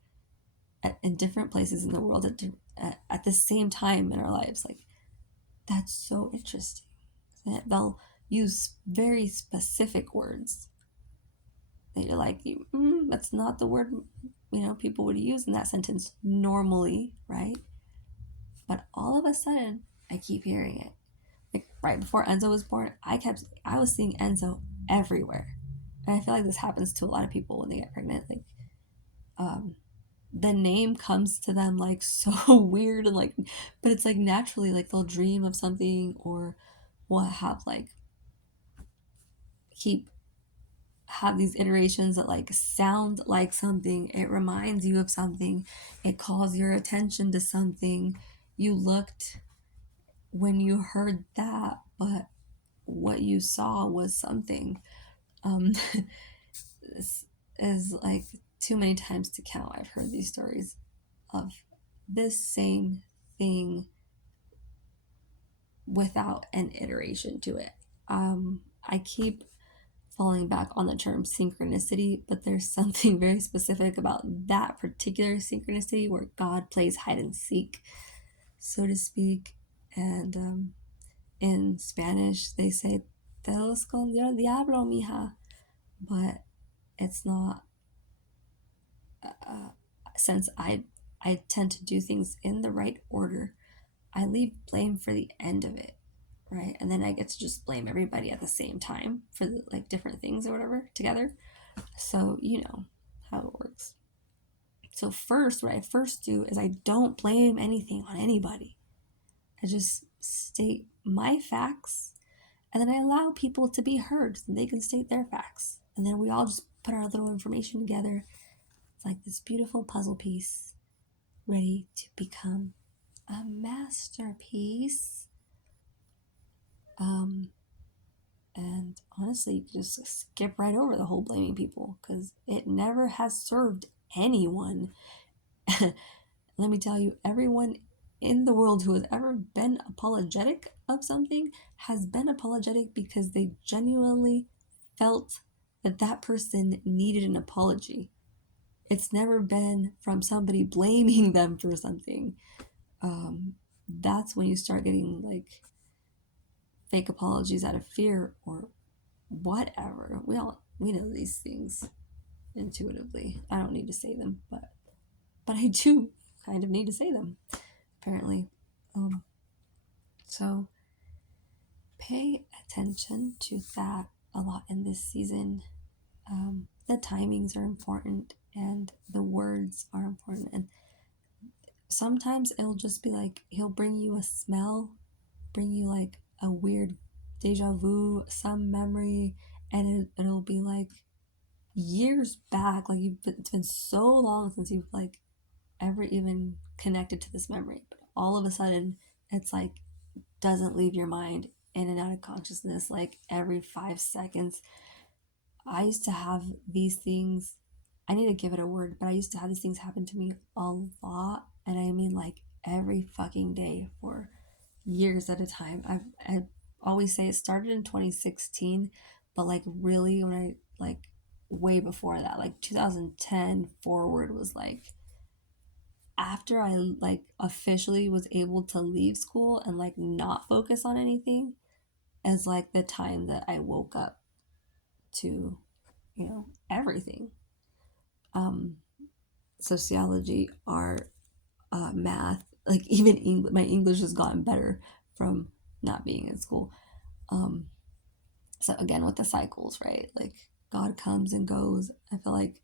in different places in the world at the same time in our lives. Like, that's so interesting. They'll use very specific words that you're like, that's not the word people would use in that sentence normally, right? But all of a sudden, I keep hearing it. Like right before Enzo was born, I was seeing Enzo everywhere, and I feel like this happens to a lot of people when they get pregnant. Like, the name comes to them like so weird and like, but it's like naturally, like they'll dream of something, or will have like keep have these iterations that like sound like something. It reminds you of something. It calls your attention to something you looked when you heard that, but what you saw was something. Um, this is like too many times to count. I've heard these stories of this same thing without an iteration to it. I keep falling back on the term synchronicity, but there's something very specific about that particular synchronicity where God plays hide and seek, so to speak. And in Spanish, they say, Te lo escondió el diablo, mija. But it's not, since I tend to do things in the right order, I leave blame for the end of it, right? And then I get to just blame everybody at the same time for the, like different things or whatever together. So you know how it works. So first, what I first do is I don't blame anything on anybody. I just state my facts, and then I allow people to be heard so they can state their facts. And then we all just put our little information together. It's like this beautiful puzzle piece ready to become a masterpiece. And honestly, you can just skip right over the whole blaming people because it never has served anyone. Let me tell you, everyone in the world who has ever been apologetic of something has been apologetic because they genuinely felt that that person needed an apology. It's never been from somebody blaming them for something. That's when you start getting like fake apologies out of fear or whatever. We know these things intuitively. I don't need to say them, but I do kind of need to say them apparently. So pay attention to that a lot in this season. The timings are important and the words are important, and sometimes it'll just be like he'll bring you a smell, bring you like a weird deja vu, some memory, and it'll be like years back, like it's been so long since you've like ever even connected to this memory, but all of a sudden it's like doesn't leave your mind, in and out of consciousness like every 5 seconds. I used to have these things, I need to give it a word, but I used to have these things happen to me a lot, and I mean like every fucking day for years at a time. I always say it started in 2016, but like really when I like way before that, like 2010 forward was like after I like officially was able to leave school and like not focus on anything. as like the time that I woke up to, everything. Um, Sociology, art, math, like even English. My English has gotten better from not being in school. Um, so again, with the cycles, right? Like God comes and goes. I feel like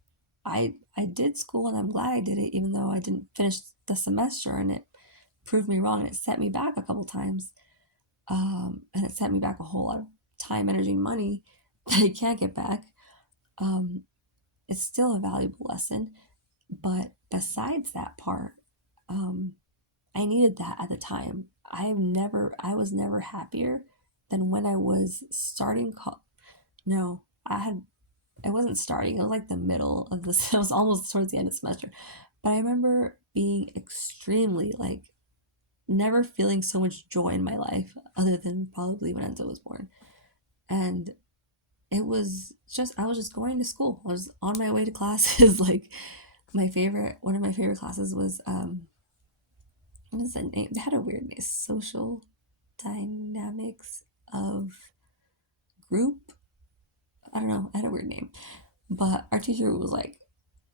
I did school and I'm glad I did it, even though I didn't finish the semester and it proved me wrong and it set me back a couple times. And it set me back a whole lot of time, energy, and money that I can't get back. Um, it's still a valuable lesson. But besides that part, um, I needed that at the time. I was never happier than when I was starting. No, it wasn't starting. It was like the middle of this. It was almost towards the end of the semester. But I remember being extremely like never feeling so much joy in my life, other than probably when Enzo was born. And it was just I was just going to school. I was on my way to classes. Like one of my favorite classes was what is that name? They had a weird name. Social dynamics of group. I don't know. It had a weird name, but our teacher was like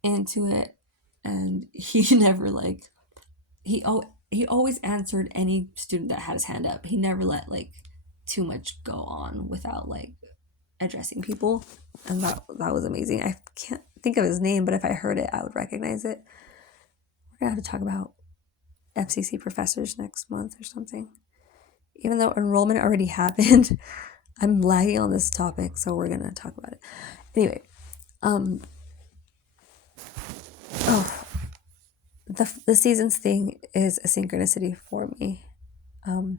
into it, and he never like he always answered any student that had his hand up. He never let like too much go on without like addressing people, and that was amazing. I can't think of his name, but if I heard it, I would recognize it. We're gonna have to talk about FCC professors next month or something. Even though enrollment already happened, I'm lagging on this topic, so we're gonna talk about it. Anyway, um, oh, the seasons thing is a synchronicity for me, um,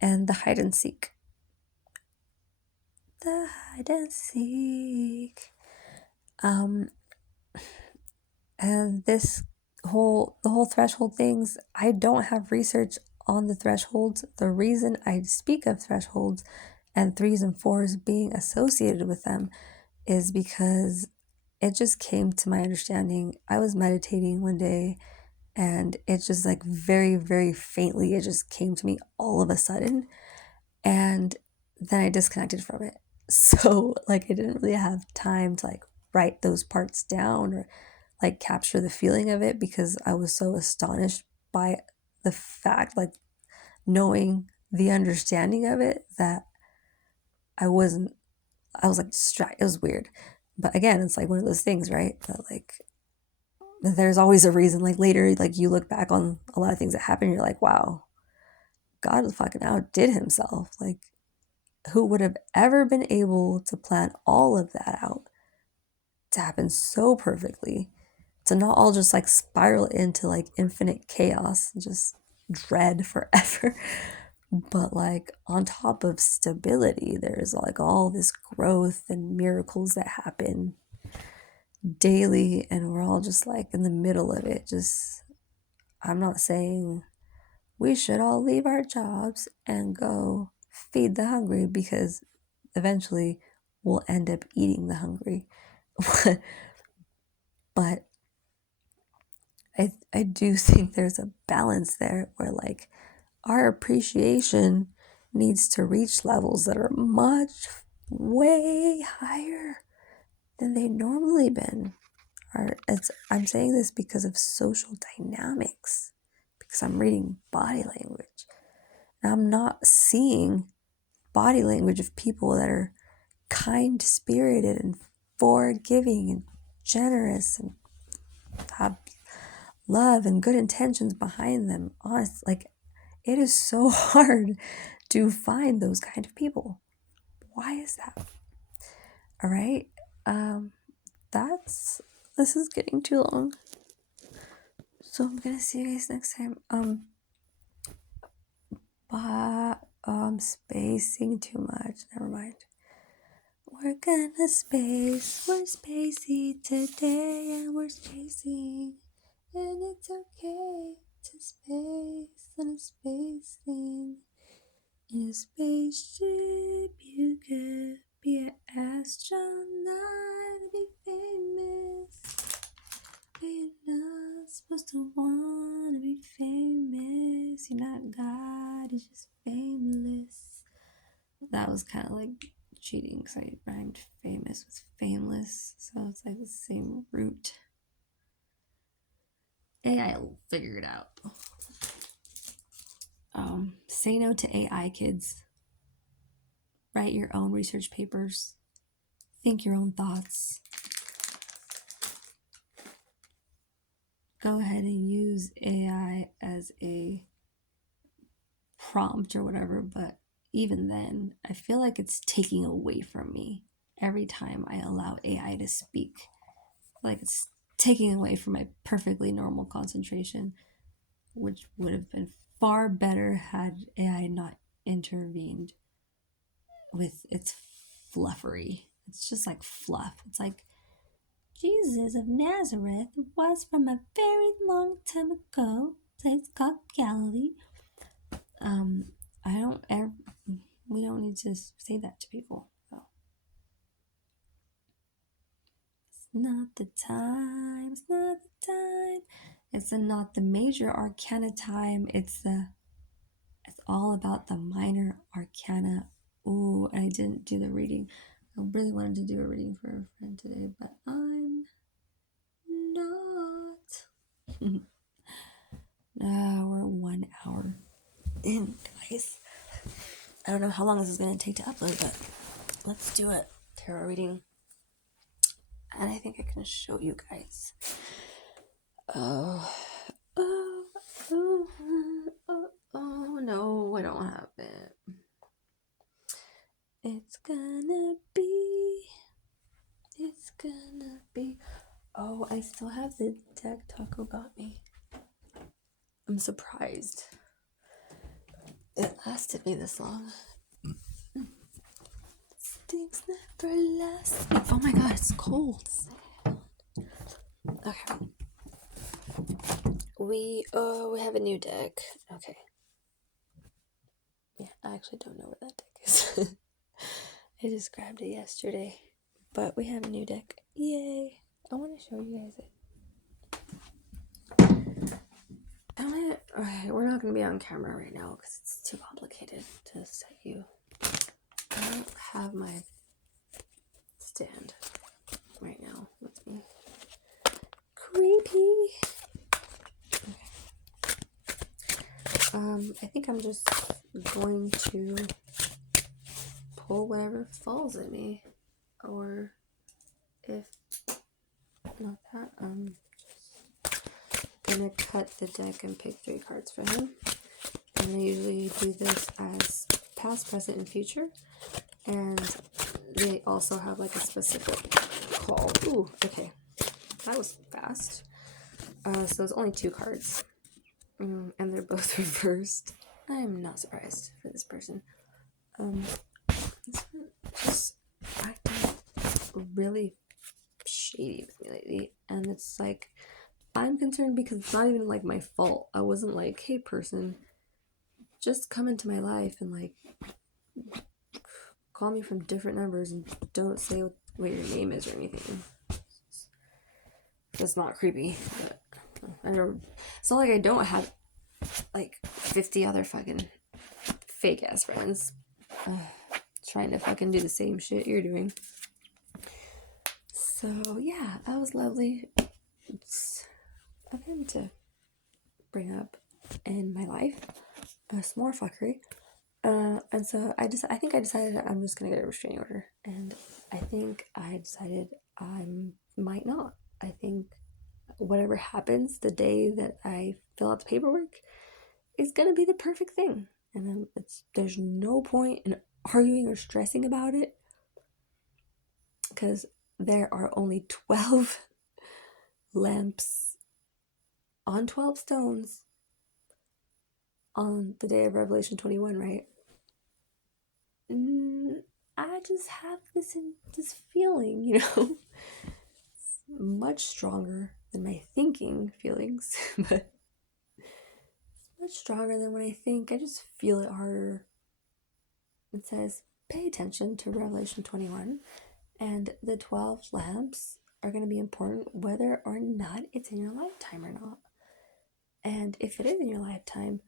and the hide and seek, the hide and seek, um, and the whole threshold things. I don't have research on the thresholds. The reason I speak of thresholds and threes and fours being associated with them is because it just came to my understanding. I was meditating one day and it just like very, very faintly, it just came to me all of a sudden. And then I disconnected from it. So, like, I didn't really have time to like write those parts down or like capture the feeling of it because I was so astonished by the fact, like, knowing the understanding of it that I wasn't, I was like distracted. It was weird. But again, it's like one of those things, right? That like there's always a reason. Like later, like you look back on a lot of things that happened, you're like, wow, God fucking outdid himself. Like, who would have ever been able to plan all of that out to happen so perfectly? To not all just like spiral into like infinite chaos and just dread forever. But like on top of stability, there's like all this growth and miracles that happen daily, and we're all just like in the middle of it. Just, I'm not saying we should all leave our jobs and go feed the hungry because eventually we'll end up eating the hungry. But I do think there's a balance there where like our appreciation needs to reach levels that are much way higher than they normally been. I'm saying this because of social dynamics, because I'm reading body language. And I'm not seeing body language of people that are kind spirited and forgiving and generous and have love and good intentions behind them. Honest, like it is so hard to find those kind of people. Why is that? All right. This is getting too long. So I'm gonna see you guys next time. But I'm spacing too much. Never mind. We're gonna space. We're spacey today, and we're spacing. And it's okay to space on a space thing. In a spaceship, you could be an astronaut and be famous. But you're not supposed to wanna be famous. You're not God, you're just famous. that was kind of like cheating because I rhymed famous with fameless, so it's like the same root. AI will figure it out. Say no to AI, kids. Write your own research papers. Think your own thoughts. Go ahead and use AI as a prompt or whatever, but even then, I feel like it's taking away from me every time I allow AI to speak. Like it's taking away from my perfectly normal concentration, which would have been far better had AI not intervened with its fluffery. It's just like fluff. It's like Jesus of Nazareth was from a very long time ago, place called Galilee. I don't ever. We don't need to say that to people. So. It's not the time. It's not the time. It's not the major arcana time. It's all about the minor arcana. Ooh, I didn't do the reading. I really wanted to do a reading for a friend today, but I'm not. We're 1 hour in, guys. I don't know how long this is going to take to upload, but let's do a tarot reading. And I think I can show you guys. Oh, no, I don't have it. It's gonna be. Oh, I still have the deck Taco got me. I'm surprised it lasted me this long. Things never last. Oh my god, it's cold. Okay. We have a new deck. Okay. Yeah, I actually don't know where that deck is. I just grabbed it yesterday. But we have a new deck. Yay. I want to show you guys it. Okay, we're not going to be on camera right now because it's too complicated to set you. I don't have my stand right now with me. Creepy. Okay. I think I'm just going to pull whatever falls at me, or if not that, I'm just gonna cut the deck and pick 3 cards for him. And I usually do this as past, present, and future, and they also have like a specific call. Ooh, okay, that was fast. So it's only 2 cards, and they're both reversed. I'm not surprised for this person. Just acting really shady with me lately, and it's like I'm concerned because it's not even like my fault. I wasn't like, hey person, just come into my life and like call me from different numbers and don't say what your name is or anything. That's not creepy, but it's not like I don't have like 50 other fucking fake ass friends trying to fucking do the same shit you're doing. So yeah, that was lovely. It's of him to bring up in my life. Some more fuckery. And so I think I decided I'm just gonna get a restraining order, and I think I decided I might not. I think whatever happens the day that I fill out the paperwork is gonna be the perfect thing, and then there's no point in arguing or stressing about it because there are only 12 lamps on 12 stones on the day of Revelation 21, right? I just have this feeling, it's much stronger than my thinking feelings, but it's much stronger than when I think. I just feel it harder. It says, pay attention to Revelation 21, and the 12 lamps are going to be important whether or not it's in your lifetime or not. And if it is in your lifetime,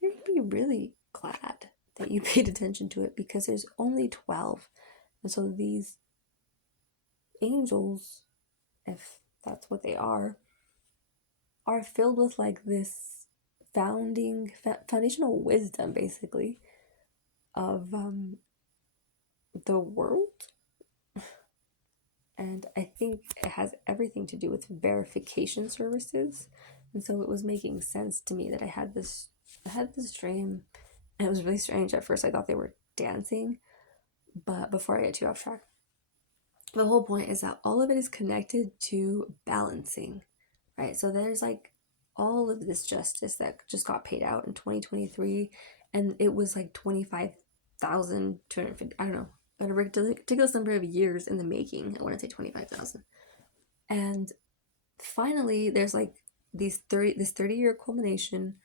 you're going to be really glad that you paid attention to it, because there's only 12. And so these angels, if that's what they are filled with like this foundational wisdom, basically, of the world. And I think it has everything to do with verification services. And so it was making sense to me that I had this dream, and it was really strange. At first I thought they were dancing, but before I get too off track, the whole point is that all of it is connected to balancing, right? So there's like all of this justice that just got paid out in 2023, and it was like 25,250, I don't know, a ridiculous number of years in the making. I want to say 25,000. And finally there's like this 30-year culmination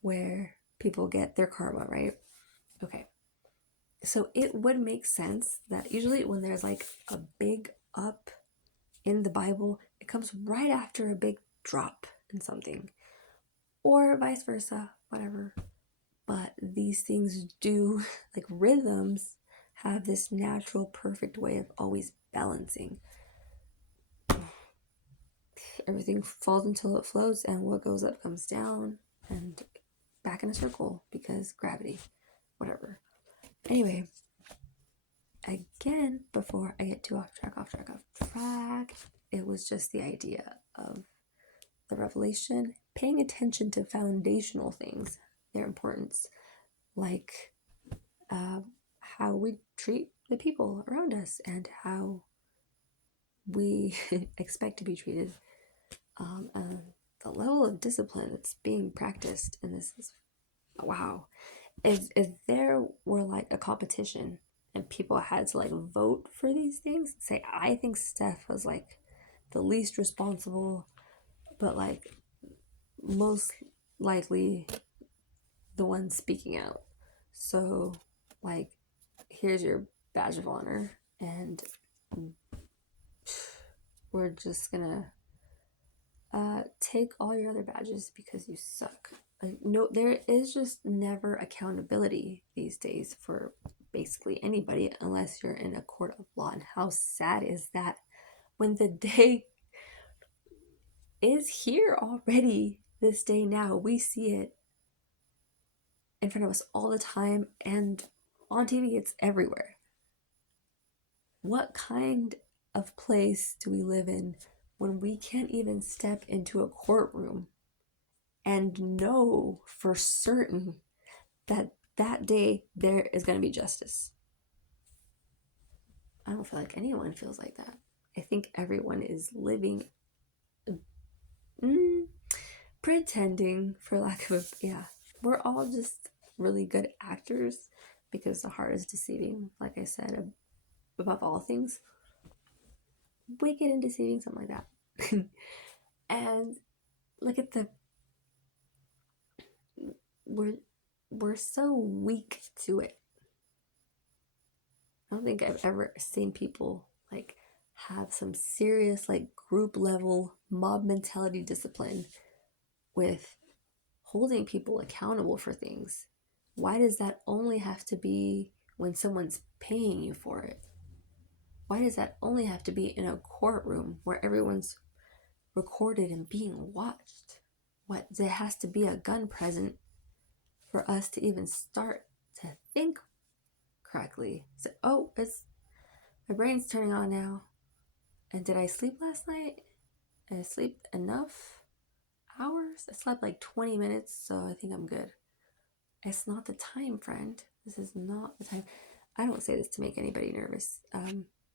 where people get their karma, right? Okay. So it would make sense that usually when there's like a big up in the Bible, it comes right after a big drop in something, or vice versa, whatever. But these things do, like rhythms, have this natural, perfect way of always balancing. Everything falls until it floats, and what goes up comes down, and back in a circle because gravity, whatever. Anyway, again, before I get too off track, it was just the idea of the revelation, paying attention to foundational things, their importance, like how we treat the people around us and how we expect to be treated, and the level of discipline that's being practiced. And this is wow. If there were like a competition and people had to like vote for these things, say I think Steph was like the least responsible, but like most likely the one speaking out. So like, here's your badge of honor, and we're just gonna take all your other badges because you suck. Like, no, there is just never accountability these days for basically anybody unless you're in a court of law. And how sad is that when the day is here already? This day now, we see it in front of us all the time, and on TV, it's everywhere. What kind of place do we live in when we can't even step into a courtroom and know for certain that that day there is going to be justice? I don't feel like anyone feels like that. I think everyone is living, mm, pretending, for lack of a, yeah. We're all just really good actors because the heart is deceiving, like I said, above all things. Wicked and deceiving, something like that. And look at we're we're so weak to it. I don't think I've ever seen people like have some serious like group level mob mentality discipline with holding people accountable for things. Why does that only have to be when someone's paying you for it? Why does that only have to be in a courtroom where everyone's recorded and being watched? What, there has to be a gun present for us to even start to think correctly. So, oh, it's my brain's turning on now. And did I sleep last night? Did I sleep enough hours? I slept like 20 minutes, so I think I'm good. It's not the time, friend. This is not the time. I don't say this to make anybody nervous,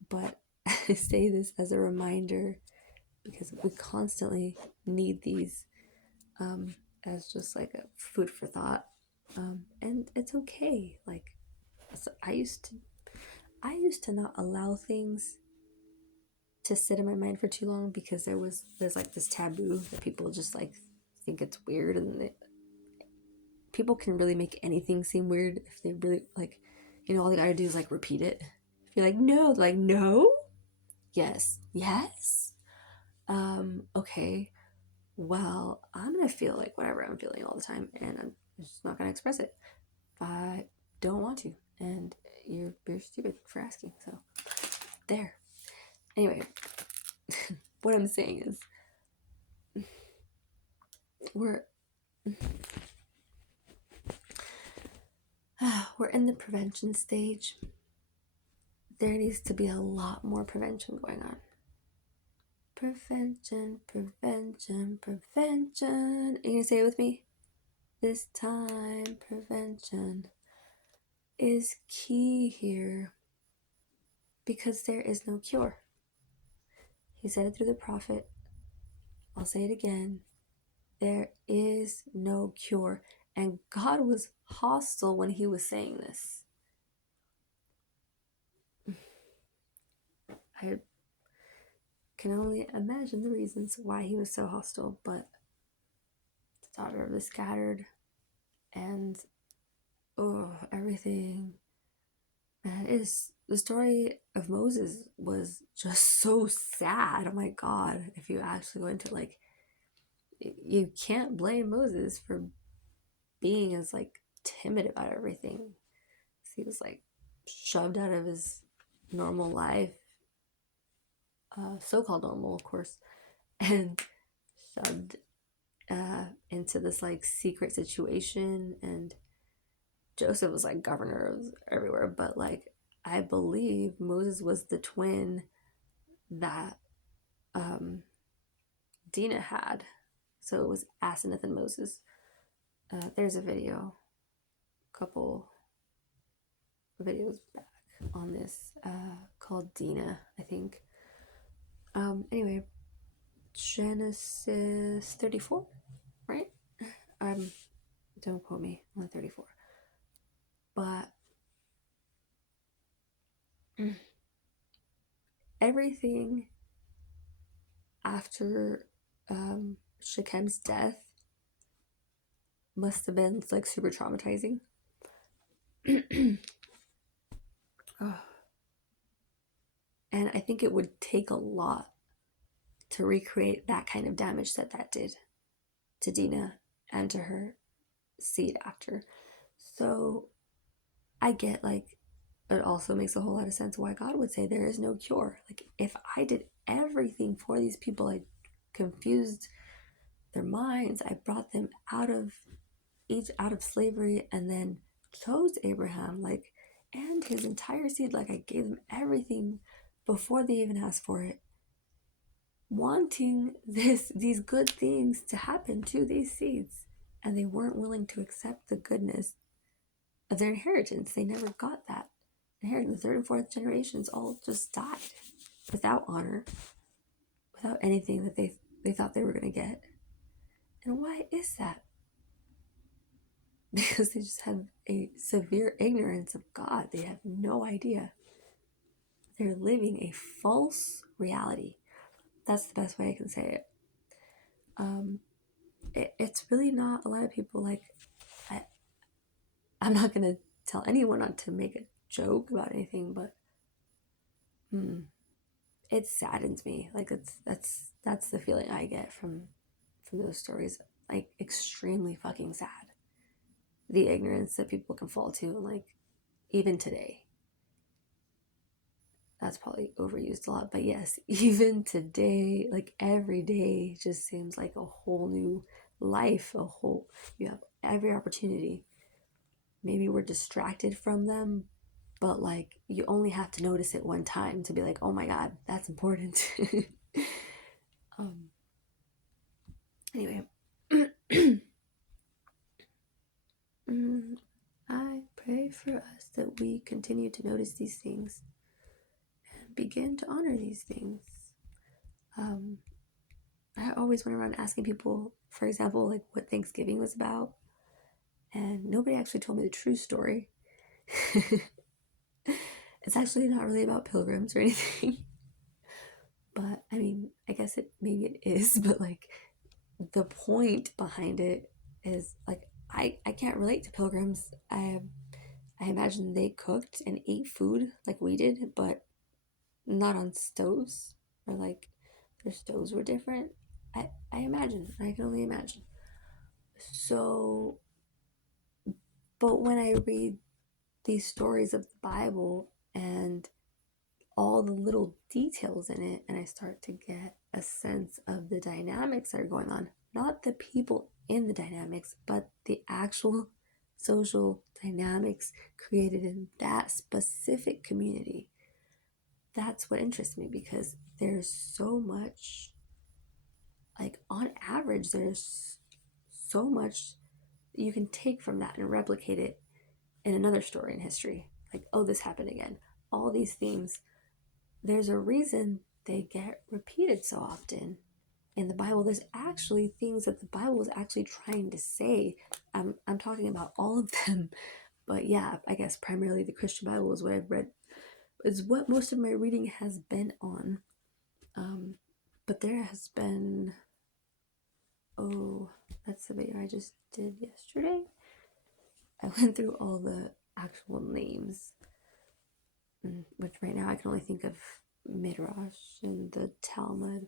but I say this as a reminder because we constantly need these, as just like a food for thought. And it's okay. Like, so I used to not allow things to sit in my mind for too long because there's like this taboo that people just like think it's weird, and people can really make anything seem weird if they really like, all they gotta do is like repeat it. If you're like no, like no, yes, yes, okay, well, I'm gonna feel like whatever I'm feeling all the time, and I'm just not gonna express it. If I don't want to, and you're stupid for asking. So there. Anyway, what I'm saying is we're we're in the prevention stage. There needs to be a lot more prevention going on. Prevention, prevention, prevention. Are you gonna say it with me? This time, prevention is key here because there is no cure. He said it through the prophet. I'll say it again. There is no cure. And God was hostile when he was saying this. I can only imagine the reasons why he was so hostile, but the daughter of the scattered and everything. Man, is the story of Moses was just so sad. Oh my God. If you actually go into like, you can't blame Moses for being as like timid about everything. He was like shoved out of his normal life, so-called normal, of course, and shoved into this like secret situation. And Joseph was like governor of everywhere, but like I believe Moses was the twin that Dinah had. So it was Asenath and Moses. There's a video, a couple videos back on this called Dinah, I think. Anyway, Genesis 34, right? Don't quote me on 34. But everything after Shechem's death must have been like super traumatizing. Oh. And I think it would take a lot to recreate that kind of damage that did to Dinah and to her seed after. So I get like it also makes a whole lot of sense why God would say there is no cure. Like if I did everything for these people, I confused their minds, I brought them out of slavery, and then chose Abraham, like, and his entire seed, like I gave them everything before they even asked for it, wanting these good things to happen to these seeds, and they weren't willing to accept the goodness of their inheritance. They never got that inheritance. The third and fourth generations all just died without honor, without anything that they thought they were going to get. And why is that? Because they just have a severe ignorance of God. They have no idea. They're living a false reality. That's the best way I can say it. It's really not a lot of people like. I'm not gonna tell anyone not to make a joke about anything, but it saddens me. Like that's the feeling I get from those stories. Like extremely fucking sad. The ignorance that people can fall to, like even today. That's probably overused a lot, but yes, even today, like every day just seems like a whole new life, you have every opportunity. Maybe we're distracted from them, but like you only have to notice it one time to be like, oh my God, that's important. Anyway, I pray for us that we continue to notice these things and begin to honor these things. I always went around asking people, for example, like what Thanksgiving was about, and nobody actually told me the true story. It's actually not really about pilgrims or anything. But I mean, I guess maybe it is, but like the point behind it is like I can't relate to pilgrims. I imagine they cooked and ate food like we did, but not on stoves, or like their stoves were different. I imagine. I can only imagine. So, but when I read these stories of the Bible and all the little details in it, and I start to get a sense of the dynamics that are going on. Not the people in the dynamics, but the actual social dynamics created in that specific community. That's what interests me, because there's so much, like on average, there's so much you can take from that and replicate it in another story in history. Like, oh, this happened again. All these themes, there's a reason they get repeated so often in the Bible. There's actually things that the Bible is actually trying to say. I'm talking about all of them, but yeah, I guess primarily the Christian Bible is what I've read, is what most of my reading has been on. But there has been, oh, that's the video I just did yesterday. I went through all the actual names, which right now I can only think of Midrash and the Talmud,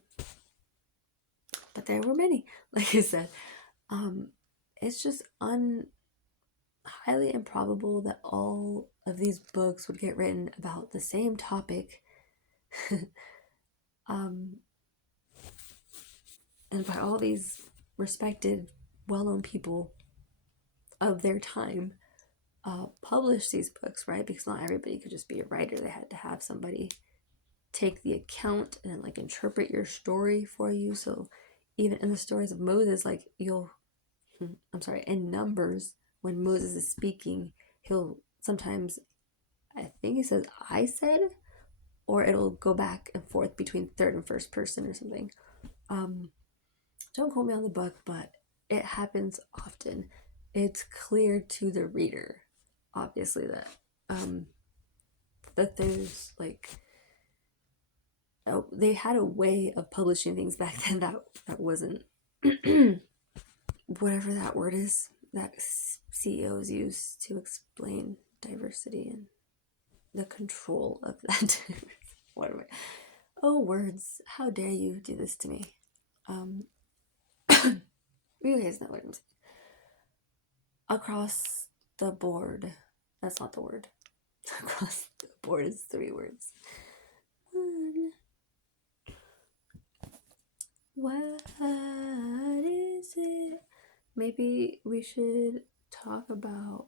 but there were many. Like I said, it's just highly improbable that all of these books would get written about the same topic, and by all these respected, well-known people of their time, publish these books, right? Because not everybody could just be a writer. They had to have somebody take the account and like interpret your story for you. So even in the stories of Moses, like in Numbers, when Moses is speaking, he'll sometimes, I think he says I said, or it'll go back and forth between third and first person or something. Don't quote me on the book, but it happens often. It's clear to the reader, obviously, that there's like, they had a way of publishing things back then that wasn't whatever that word is that CEOs use to explain diversity and the control of that. What am I? Oh, words! How dare you do this to me? You guys know what I'm saying. Across the board. That's not the word. Across the board is 3 words. What is it? Maybe we should talk about,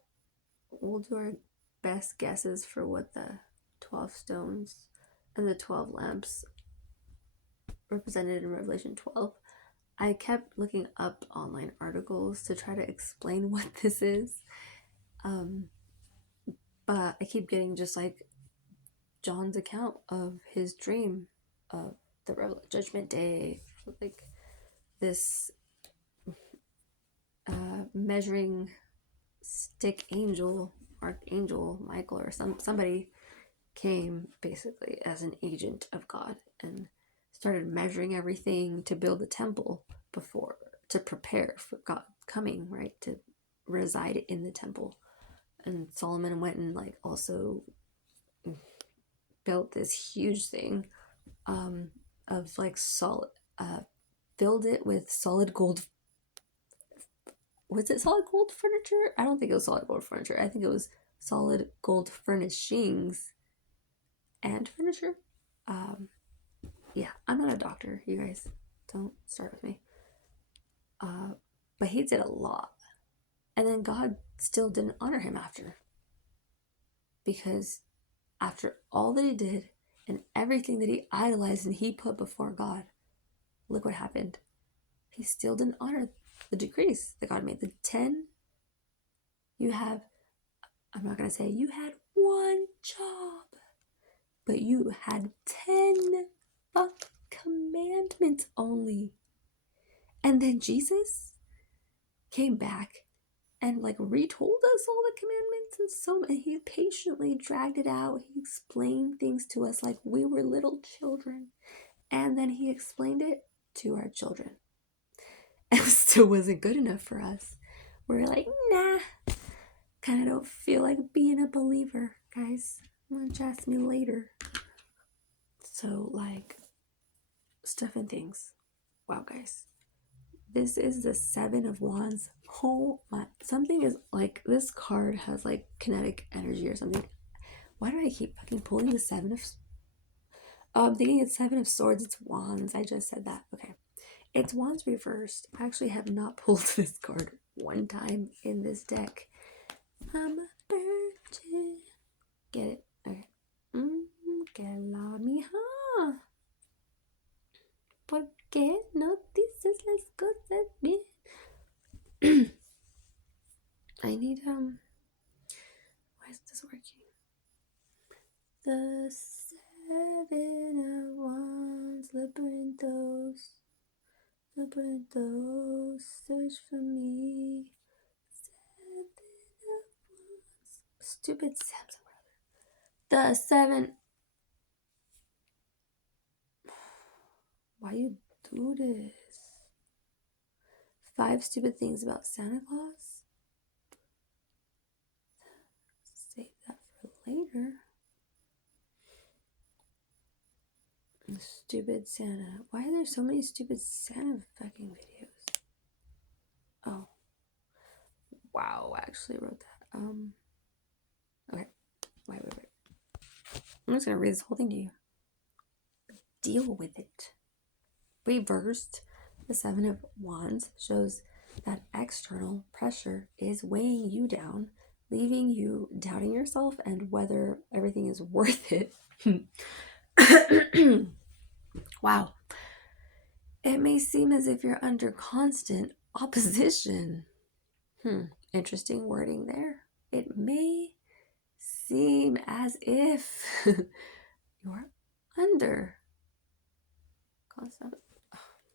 we'll do our best guesses for what the 12 stones and the 12 lamps represented in Revelation 12. I kept looking up online articles to try to explain what this is. But I keep getting just like John's account of his dream of the Judgment Day, like this measuring stick angel, archangel Michael, or somebody came basically as an agent of God and started measuring everything to build the temple to prepare for God coming, right, to reside in the temple. And Solomon went and like also built this huge thing of like solid, filled it with solid gold. Was it solid gold furniture? I don't think it was solid gold furniture. I think it was solid gold furnishings and furniture. Yeah, I'm not a doctor, you guys. Don't start with me. But he did a lot. And then God still didn't honor him after. Because after all that he did and everything that he idolized and he put before God, look what happened. He still didn't honor the decrees that God made. The 10, I'm not going to say you had one job, but you had 10 commandments only. And then Jesus came back and like retold us all the commandments, and he patiently dragged it out. He explained things to us like we were little children, and then he explained it to our children. And it still wasn't good enough for us. We're like, nah, kind of don't feel like being a believer, guys. Why don't you ask me later? So like, stuff and things. Wow, guys. This is the Seven of Wands. Oh my, something is like, this card has like kinetic energy or something. Why do I keep fucking pulling the Seven of... Oh, I'm thinking it's Seven of Swords. It's Wands. I just said that. Okay. It's Wands reversed. I actually have not pulled this card one time in this deck. I'm a virgin. Get it? Okay. Que la mija. ¿Por qué no dices las cosas bien? I need, why is this working? The Seven of Wands, Labyrinthos, search for me. Seven of Wands. Stupid Samson. The Seven. Why you do this? 5 stupid things about Santa Claus? Save that for later. Stupid Santa. Why are there so many stupid Santa fucking videos? Oh. Wow, I actually wrote that. Okay. Wait. I'm just gonna read this whole thing to you. Deal with it. Reversed, the Seven of Wands shows that external pressure is weighing you down, leaving you doubting yourself and whether everything is worth it. Wow. It may seem as if you're under constant opposition. Interesting wording there. It may seem as if you're under constant...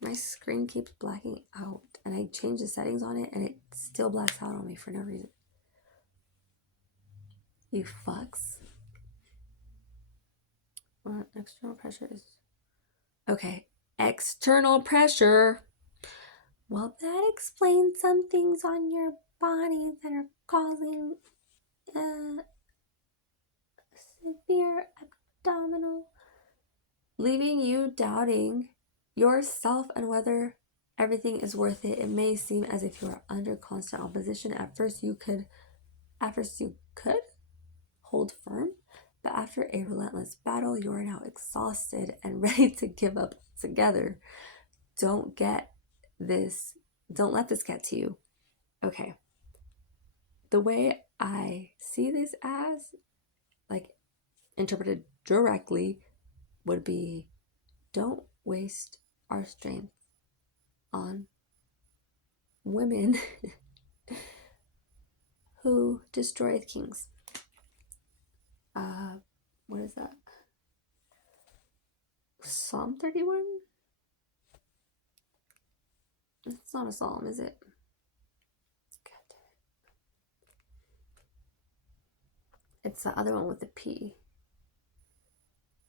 My screen keeps blacking out, and I change the settings on it, and it still blacks out on me for no reason. You fucks. What external pressure is... Okay, external pressure. Well, that explains some things on your body that are causing severe abdominal, leaving you doubting yourself and whether everything is worth it. It may seem as if you are under constant opposition. At first you could hold firm, but after a relentless battle, you are now exhausted and ready to give up together. Don't let this get to you. Okay. The way I see this as, like, interpreted directly, would be, don't waste our strength on women who destroyed kings. What is that? Psalm 31? It's not a psalm, is it? God damn it. It's the other one with the P.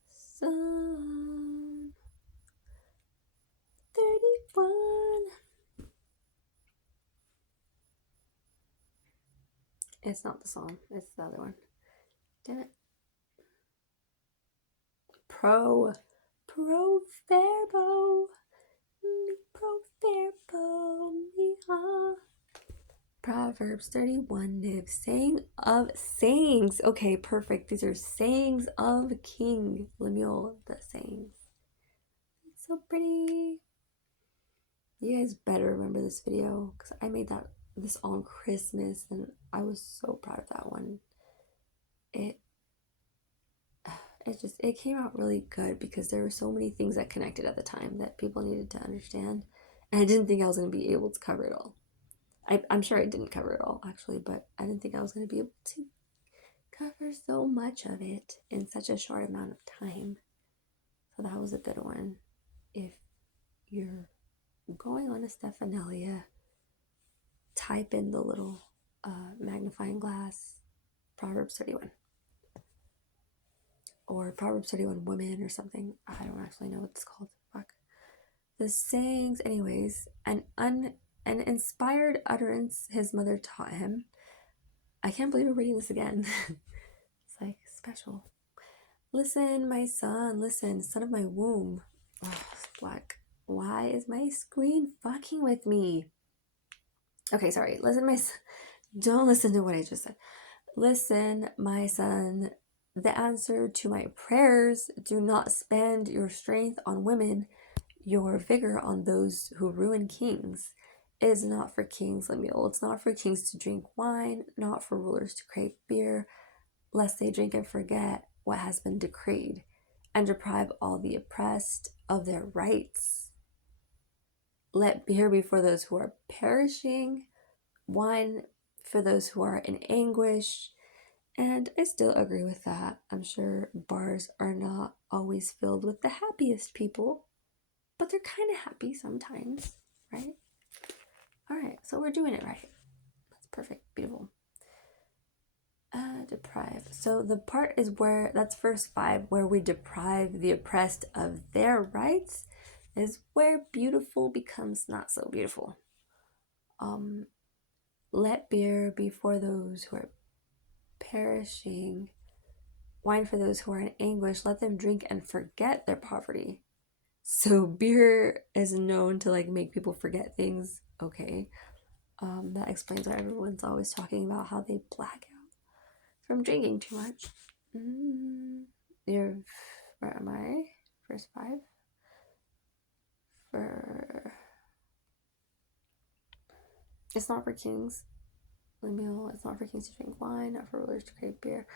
Psalm 31. It's not the psalm, it's the other one. Damn it. Proverbo. Proverbs 31, Niv. Sayings. Okay, perfect. These are sayings of King Lemuel, the sayings. It's so pretty. You guys better remember this video, because I made this on Christmas, and I was so proud of that one. It came out really good because there were so many things that connected at the time that people needed to understand, and I didn't think I was going to be able to cover it all. I'm sure I didn't cover it all, actually, but I didn't think I was going to be able to cover so much of it in such a short amount of time. So that was a good one. If you're going on a Stephanelia, type in the little magnifying glass Proverbs 31. Or Proverbs 31 Women or something. I don't actually know what it's called. Fuck. The sayings, anyways, an inspired utterance his mother taught him. I can't believe we're reading this again. It's like special. Listen, my son, listen, son of my womb. Oh, it's black. Why is my screen fucking with me? Okay, sorry. Don't listen to what I just said. Listen, my son. The answer to my prayers: do not spend your strength on women, your vigor on those who ruin kings. It is not for kings, Lemuel. It's not for kings to drink wine, not for rulers to crave beer, lest they drink and forget what has been decreed, and deprive all the oppressed of their rights. Let beer be for those who are perishing, wine for those who are in anguish. And I still agree with that. I'm sure bars are not always filled with the happiest people, but they're kind of happy sometimes, right? All right, so we're doing it right. That's perfect, beautiful. Deprive. So the part is where, that's verse 5, where we deprive the oppressed of their rights, is where beautiful becomes not so beautiful. Let beer be for those who are perishing, wine for those who are in anguish. Let them drink and forget their poverty. So beer is known to like make people forget things. Okay. That explains why everyone's always talking about how they black out from drinking too much. Where am I? Verse 5. It's not for kings. Lemuel, it's not for kings to drink wine, not for rulers to crave beer.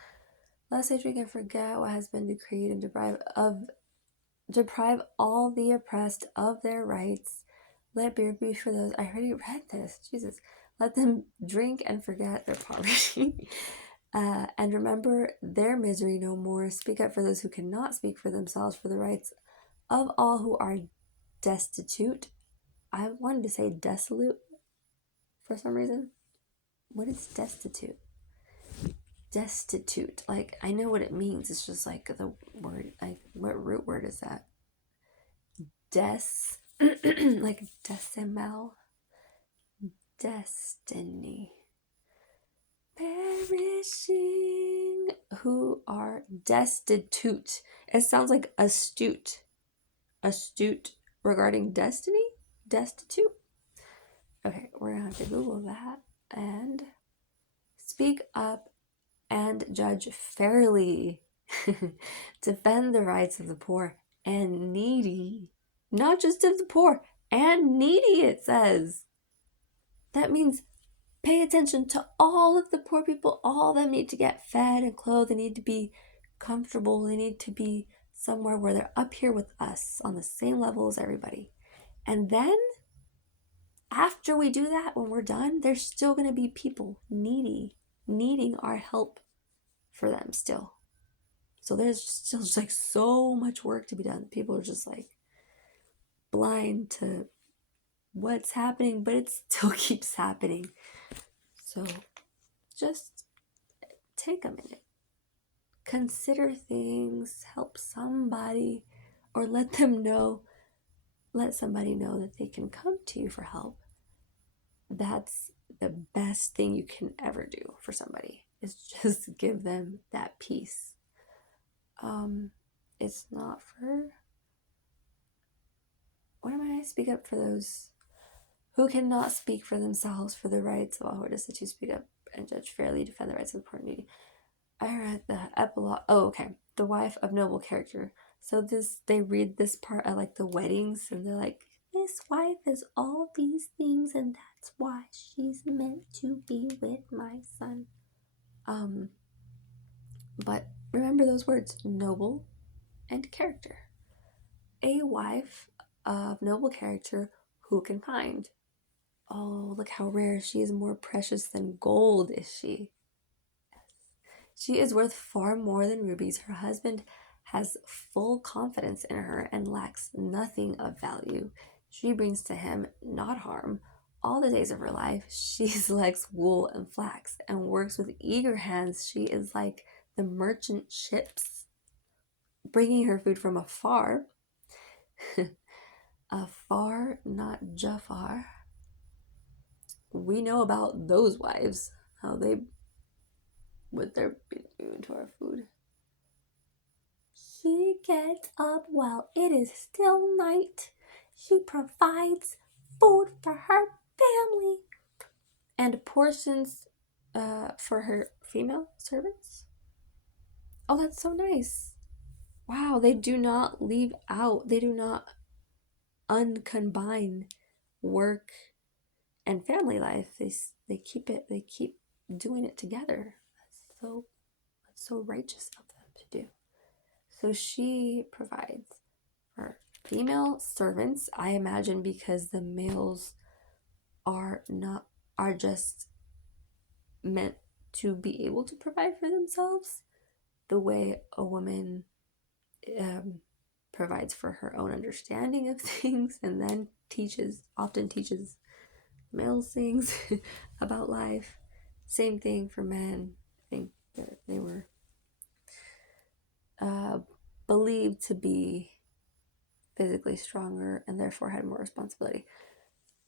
Lest they drink and forget what has been decreed, and deprive all the oppressed of their rights. Let beer be for those. I already read this. Jesus. Let them drink and forget their poverty. And remember their misery no more. Speak up for those who cannot speak for themselves, for the rights of all who are destitute. I wanted to say desolate for some reason. What is destitute? Destitute. Like, I know what it means. It's just like the word, like, what root word is that? Like decimal. Destiny. Perishing. Who are destitute. It sounds like astute. Astute regarding destiny? Destitute? Okay, we're gonna have to Google that. And speak up and judge fairly. Defend the rights of the poor and needy. Not just of the poor, and needy, it says. That means pay attention to all of the poor people. All of them need to get fed and clothed. They need to be comfortable. They need to be somewhere where they're up here with us on the same level as everybody. And then after we do that, when we're done, there's still going to be people needing our help for them still. So there's still just like so much work to be done. People are just like blind to what's happening, but it still keeps happening. So just take a minute. Consider things, help somebody, or let somebody know that they can come to you for help. That's the best thing you can ever do for somebody, is just give them that peace. It's not for, what am I? Speak up for those who cannot speak for themselves, for the rights of all who are destitute. Speak up and judge fairly, defend the rights of the poor and needy. I read the epilogue. Oh, okay. The wife of noble character. So they read this part at like the weddings, and they're like, this wife is all these things, and that's why she's meant to be with my son. But remember those words, noble and character. A wife of noble character, who can find? Oh, look how rare. She is more precious than gold, is she? She is worth far more than rubies. Her husband has full confidence in her and lacks nothing of value. She brings to him not harm. All the days of her life, she selects wool and flax and works with eager hands. She is like the merchant ships, bringing her food from afar. Afar, not Jafar. We know about those wives, how they what they're doing to our food. She gets up while it is still night She provides food for her family and portions for her female servants. Oh, that's so nice. Wow, they do not leave out, they do not uncombine work and family life. They keep doing it together. That's so righteous of them to do. So she provides for female servants, I imagine, because the males are just meant to be able to provide for themselves the way a woman um, provides for her own understanding of things, and then often teaches males things about life. Same thing for men. I think that they were uh, believed to be physically stronger and therefore had more responsibility.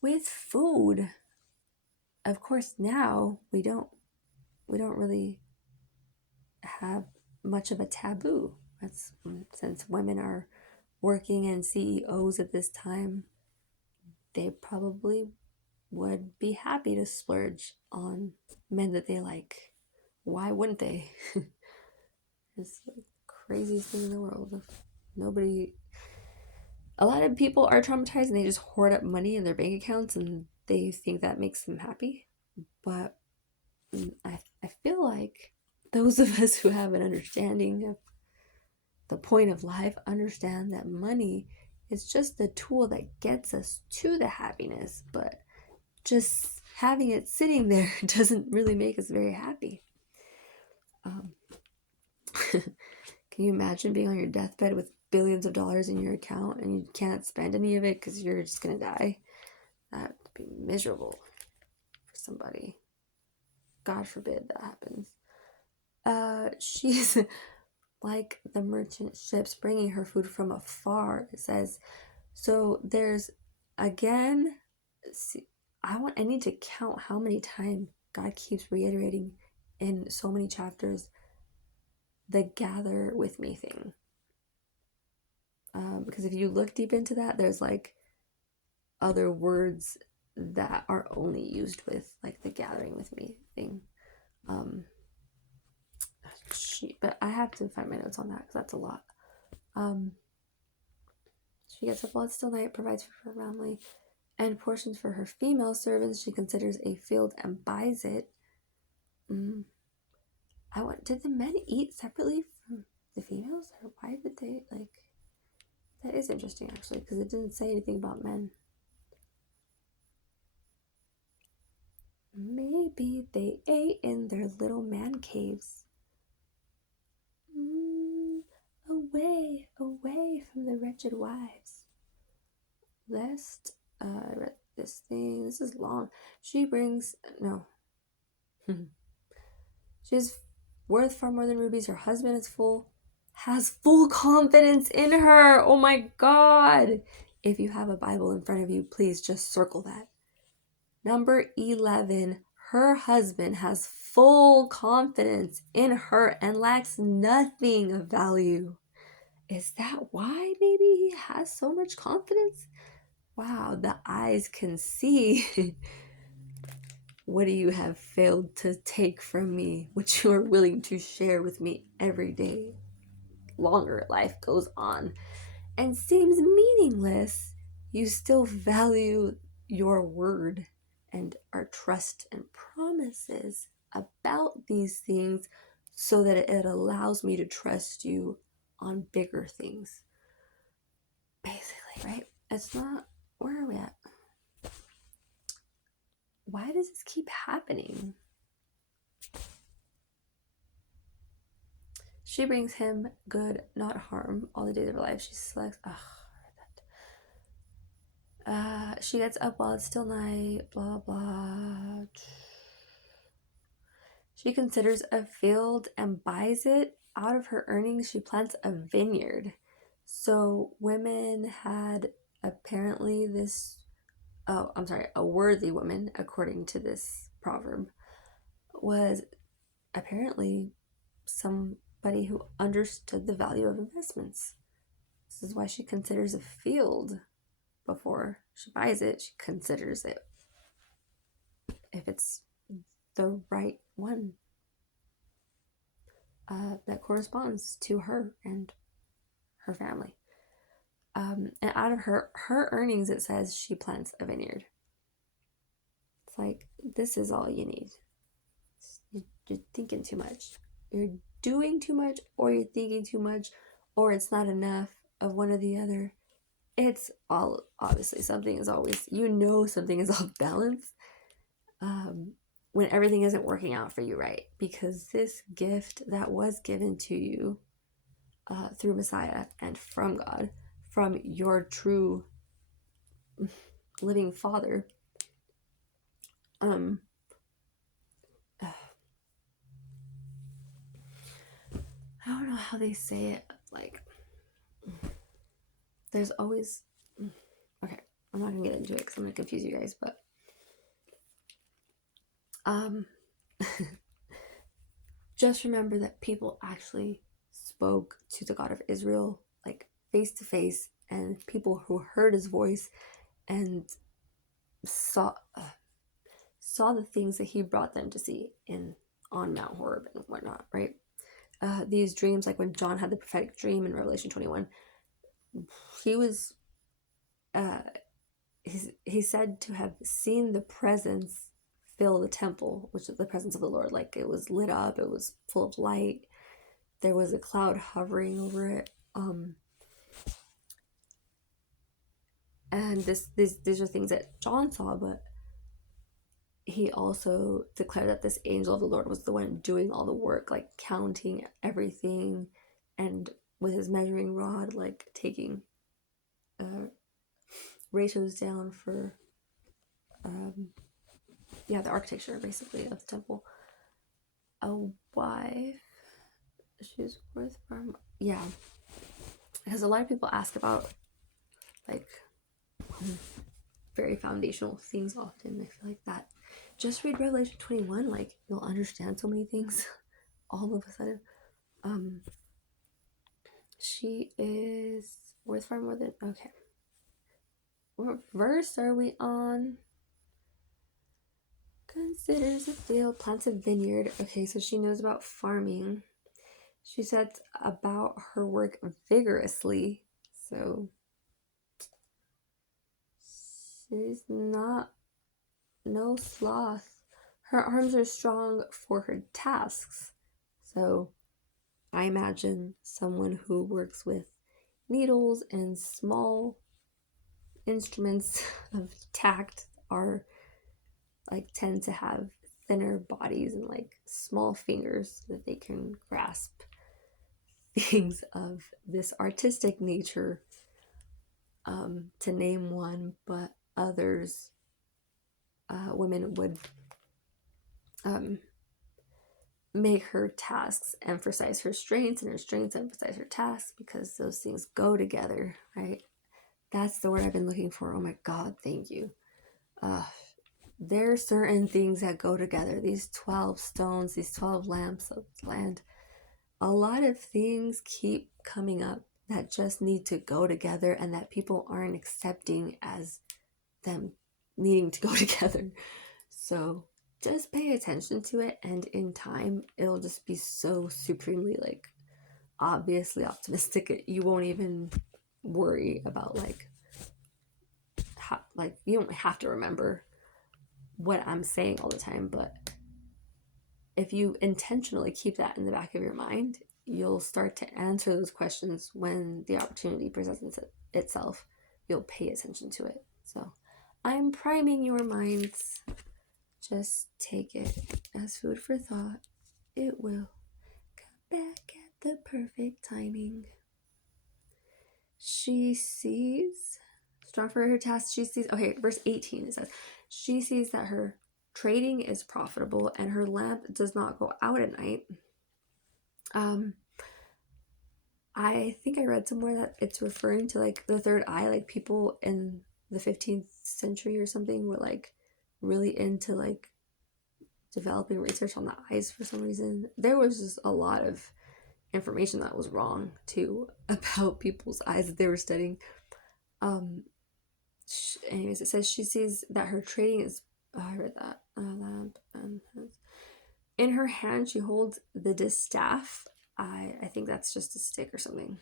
With food, of course, now we don't really have much of a taboo. That's since women are working and CEOs at this time, they probably would be happy to splurge on men that they like. Why wouldn't they? It's the craziest thing in the world. Nobody, a lot of people are traumatized and they just hoard up money in their bank accounts and they think that makes them happy. But I feel like those of us who have an understanding of the point of life understand that money is just the tool that gets us to the happiness, but just having it sitting there doesn't really make us very happy. Um, can you imagine being on your deathbed with billions of dollars in your account and you can't spend any of it because you're just gonna die? That would be miserable for somebody. God forbid that happens. She's like the merchant ships bringing her food from afar. It says, so there's again. See, I need to count how many times God keeps reiterating in so many chapters the gather with me thing. Because if you look deep into that, there's like other words that are only used with like the gathering with me thing. But I have to find my notes on that because that's a lot. She gets up while it's still night, provides for her family, and portions for her female servants. She considers a field and buys it. Did the men eat separately from the females, or why did they like? That is interesting actually, because it didn't say anything about men. Maybe they ate in their little man caves. Away from the wretched wives. Lest, I read this thing. This is long. She brings no. She's worth far more than rubies. Her husband has full confidence in her. Oh my God. If you have a Bible in front of you, please just circle that. Number 11, her husband has full confidence in her and lacks nothing of value. Is that why maybe he has so much confidence? Wow, the eyes can see. What do you have failed to take from me, which you are willing to share with me every day? Longer life goes on and seems meaningless, you still value your word and our trust and promises about these things so that it allows me to trust you on bigger things. Basically, right? It's not, where are we at? Why does this keep happening? She brings him good, not harm, all the days of her life. She selects. She gets up while it's still night. Blah blah. She considers a field and buys it. Out of her earnings, she plants a vineyard. So women had apparently this. Oh, I'm sorry. A worthy woman, according to this proverb, was apparently somebody who understood the value of investments. This is why she considers a field before she buys it. She considers it if it's the right one that corresponds to her and her family. And out of her earnings, it says she plants a vineyard. It's like, this is all you need. You're thinking too much. You're doing too much, or you're thinking too much, or it's not enough of one or the other. It's all, obviously, something is always, something is off balance when everything isn't working out for you right. Because this gift that was given to you through Messiah and from God, from your true living Father, I don't know how they say it, like, there's always, okay, I'm not gonna get into it because I'm gonna confuse you guys, but just remember that people actually spoke to the God of Israel, like, face to face, and people who heard his voice and saw the things that he brought them to see on Mount Horeb and whatnot, right? These dreams, like when John had the prophetic dream in Revelation 21, he was he's said to have seen the presence fill the temple, which is the presence of the Lord. Like, it was lit up, it was full of light, there was a cloud hovering over it, and these are things that John saw, but he also declared that this angel of the Lord was the one doing all the work, like counting everything, and with his measuring rod, like taking ratios down for the architecture, basically, of the temple. A wife, she's worth far more. Yeah, because a lot of people ask about, like, very foundational things often. I feel like that, just read Revelation 21, like, you'll understand so many things all of a sudden. She is worth far more than, okay, what verse are we on? Considers a field, plants a vineyard. Okay, so she knows about farming. She sets about her work vigorously. So she's not no sloth. Her arms are strong for her tasks. So I imagine someone who works with needles and small instruments of tact are, like, tend to have thinner bodies and, like, small fingers so that they can grasp things of this artistic nature, to name one. But others, women would make her tasks emphasize her strengths, and her strengths emphasize her tasks, because those things go together, right? That's the word I've been looking for. Oh my God, thank you. There are certain things that go together. These 12 stones, these 12 lamps of land, a lot of things keep coming up that just need to go together, and that people aren't accepting as them needing to go together. So just pay attention to it, and in time it'll just be so supremely, like, obviously optimistic. You won't even worry about, like, you don't have to remember what I'm saying all the time, but if you intentionally keep that in the back of your mind, you'll start to answer those questions when the opportunity presents itself. You'll pay attention to it. So I'm priming your minds. Just take it as food for thought. It will come back at the perfect timing. She sees, strong for her task, she sees, okay, verse 18, it says, she sees that her trading is profitable and her lamp does not go out at night. I think I read somewhere that it's referring to, like, the third eye. Like, people in the 15th century or something were, like, really into, like, developing research on the eyes for some reason. There was just a lot of information that was wrong too about people's eyes that they were studying. anyways, it says she sees that her trading is. Oh, I read that. Lamp and in her hand she holds the distaff. I think that's just a stick or something.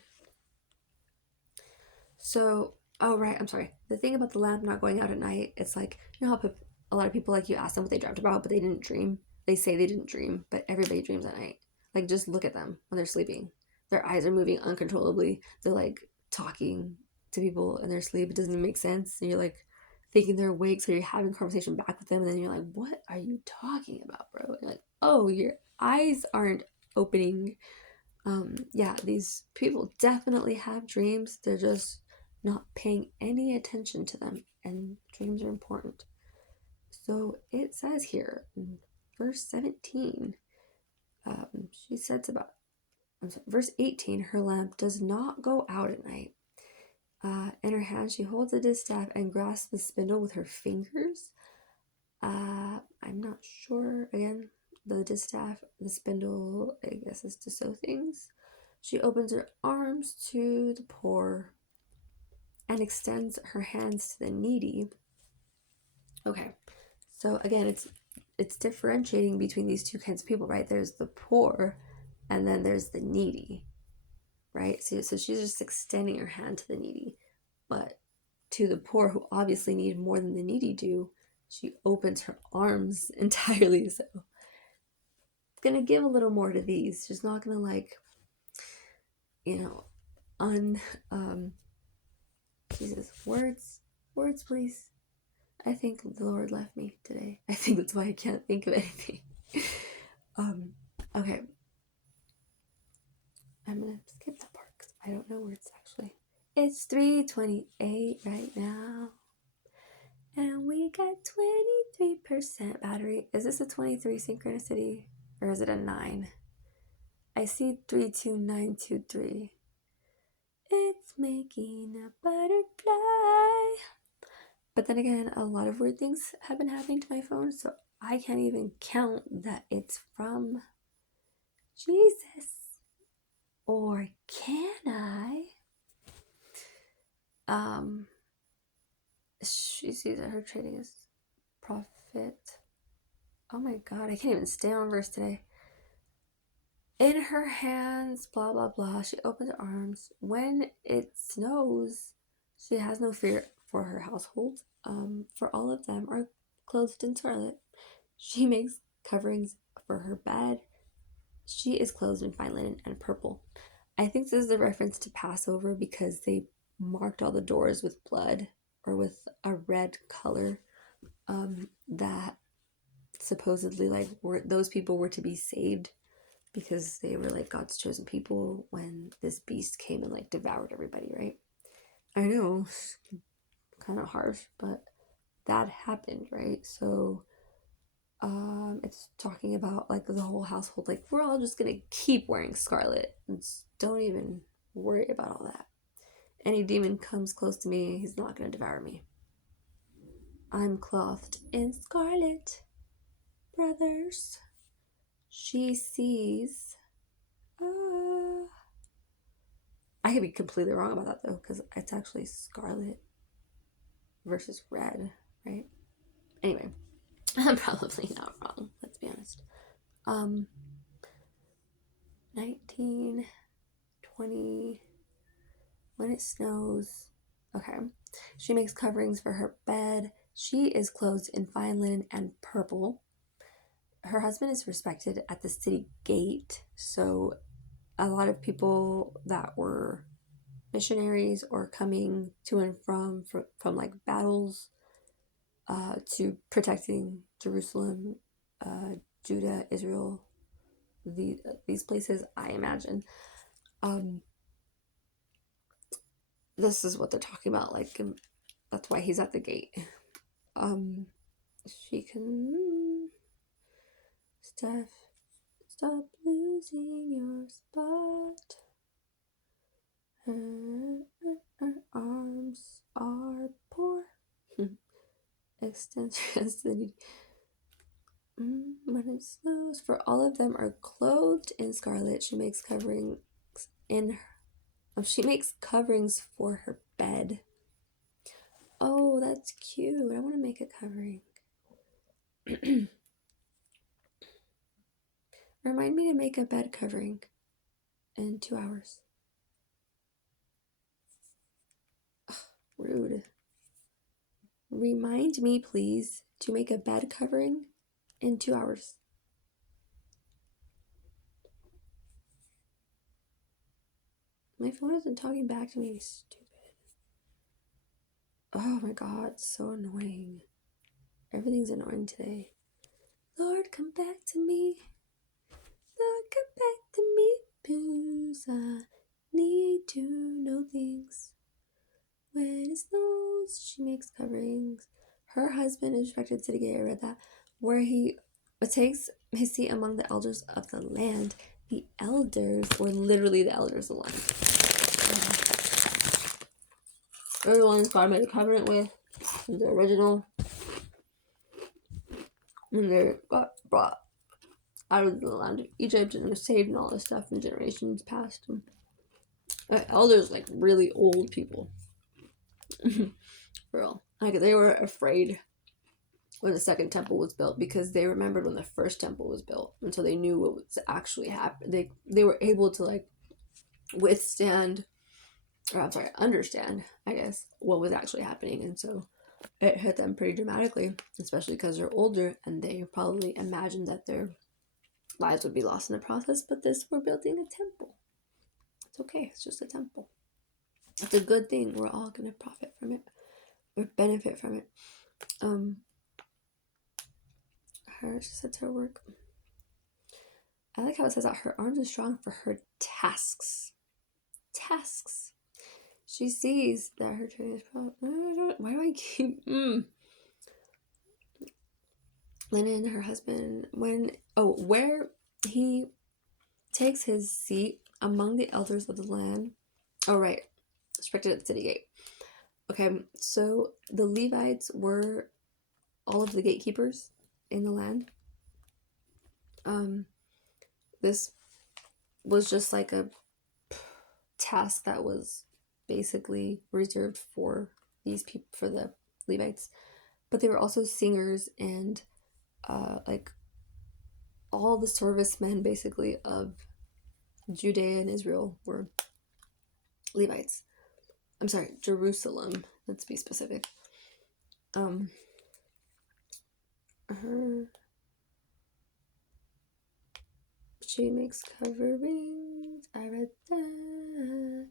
So, oh right, I'm sorry. The thing about the lamp not going out at night, it's like, you know how a lot of people, like, you ask them what they dreamt about, but they didn't dream. They say they didn't dream, but everybody dreams at night. Like, just look at them when they're sleeping. Their eyes are moving uncontrollably. They're like talking to people in their sleep. It doesn't even make sense. And you're like thinking they're awake, so you're having a conversation back with them, and then you're like, "What are you talking about, bro?" And you're like, "Oh, your eyes aren't opening." Yeah, these people definitely have dreams. They're just not paying any attention to them, and dreams are important. So it says here in verse 17, she says about, I'm sorry, verse 18, her lamp does not go out at night. In her hand, she holds a distaff and grasps the spindle with her fingers. I'm not sure. Again, the distaff, the spindle, I guess, is to sew things. She opens her arms to the poor and extends her hands to the needy. Okay, so again, it's differentiating between these two kinds of people, right? There's the poor, and then there's the needy, right? So she's just extending her hand to the needy, but to the poor who obviously need more than the needy do, she opens her arms entirely. So gonna give a little more to these. She's not gonna, like, you know, Jesus, words, please. I think the Lord left me today. I think that's why I can't think of anything. Okay. I'm gonna skip the part because I don't know words actually. It's 3:28 right now. And we got 23% battery. Is this a 23 synchronicity? Or is it a 9? I see 32923. It's making a butterfly. But then again, a lot of weird things have been happening to my phone, so I can't even count that it's from Jesus. Or can I? She sees that her trading is profit. Oh my god, I can't even stay on verse today. In her hands, blah blah blah. She opens her arms. When it snows, she has no fear for her household. For all of them are clothed in scarlet. She makes coverings for her bed. She is clothed in fine linen and purple. I think this is a reference to Passover because they marked all the doors with blood or with a red color. That supposedly, like, those people were to be saved because they were like God's chosen people when this beast came and like devoured everybody, right? I know, kind of harsh, but that happened, right? So it's talking about like the whole household, like, we're all just gonna keep wearing scarlet and don't even worry about all that. Any demon comes close to me, he's not gonna devour me. I'm clothed in scarlet, brothers. She sees. I could be completely wrong about that though, because it's actually scarlet versus red, right? Anyway, I'm probably not wrong. Let's be honest. 19, 20. When it snows. Okay. She makes coverings for her bed. She is clothed in fine linen and purple. Her husband is respected at the city gate. So a lot of people that were missionaries or coming to and from like battles, to protecting Jerusalem, Judah, Israel, these places, I imagine. This is what they're talking about. Like, that's why he's at the gate. She can stop losing your spot. Her arms are poor. Extend your hands to the needy. When it snows, for all of them are clothed in scarlet. She makes coverings in her. She makes coverings for her bed. Oh, that's cute. I want to make a covering. Remind me to make a bed covering in 2 hours. Ugh, rude. Remind me, please, to make a bed covering in 2 hours. My phone isn't talking back to me, stupid. Oh my god, so annoying. Everything's annoying today. Lord, come back to me. Lord, come back to me. Cause I need to know things. When it snows, she makes coverings. Her husband is respected city gate. I read that. Where he takes his seat among the elders of the land. The elders, or literally the elders of the land. They're the ones God made a covenant with. The original. And they got brought out of the land of Egypt and were saved and all this stuff in generations past. Elders, like really old people. For real. Like they were afraid when the second temple was built because they remembered when the first temple was built, and so they knew what was actually happening. They were able to like withstand, or I'm sorry, understand, I guess, what was actually happening, and so it hit them pretty dramatically, especially because they're older and they probably imagined that their lives would be lost in the process. But this, we're building a temple. It's okay. It's just a temple. It's a good thing. We're all gonna profit from it or benefit from it. She said to her work. I like how it says that her arms are strong for her tasks. Tasks. She sees that her training is probably. Why do I keep. Lennon, her husband, where he takes his seat among the elders of the land. Oh, right. Respected at the city gate. Okay, so the Levites were all of the gatekeepers in the land. This was just like a task that was basically reserved for these people, for the Levites, but they were also singers and like all the servicemen basically of Judea and Israel were Levites. I'm sorry, Jerusalem, let's be specific. She makes coverings. I read that.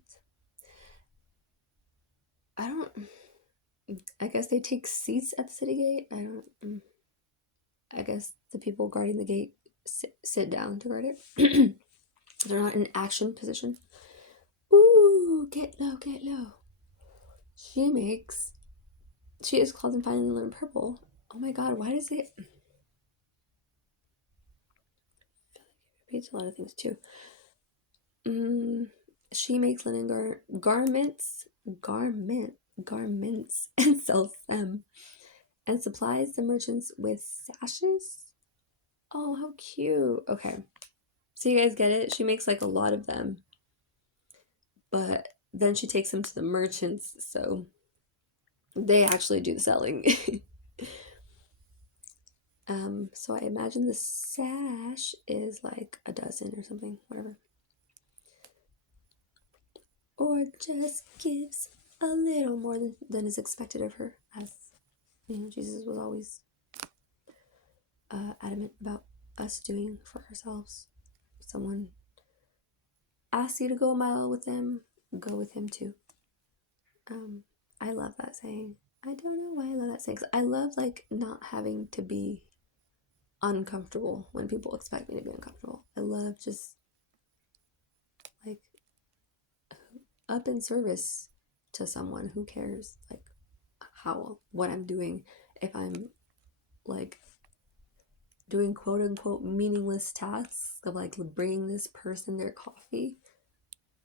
I guess they take seats at the city gate. I guess the people guarding the gate sit down to guard it. They're not in action position. Ooh, get low, get low. She is clothed in fine linen and purple. Oh my god, why does it... I feel like it repeats a lot of things too. She makes linen garments and sells them, and supplies the merchants with sashes. Oh, how cute. Okay, so you guys get it? She makes like a lot of them, but then she takes them to the merchants, so they actually do the selling. So I imagine the sash is like a dozen or something, whatever. Or just gives a little more than is expected of her, as you know, Jesus was always adamant about us doing for ourselves. If someone asks you to go a mile with them, go with him too. I love that saying. I don't know why I love that saying, because I love like not having to be uncomfortable when people expect me to be uncomfortable. I love just like up in service to someone who cares, like what I'm doing. If I'm like doing quote unquote meaningless tasks of like bringing this person their coffee,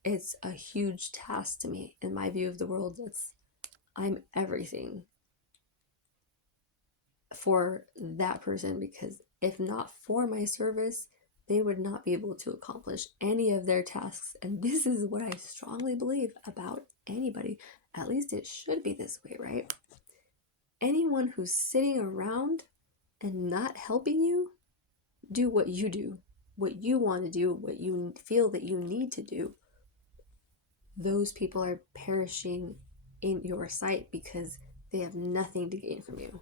it's a huge task to me. In my view of the world, I'm everything for that person, because if not for my service, they would not be able to accomplish any of their tasks. And this is what I strongly believe about anybody. At least it should be this way, right? anyone who's sitting around and not helping you do what you do, what you want to do, what you feel that you need to do, those people are perishing in your sight because they have nothing to gain from you.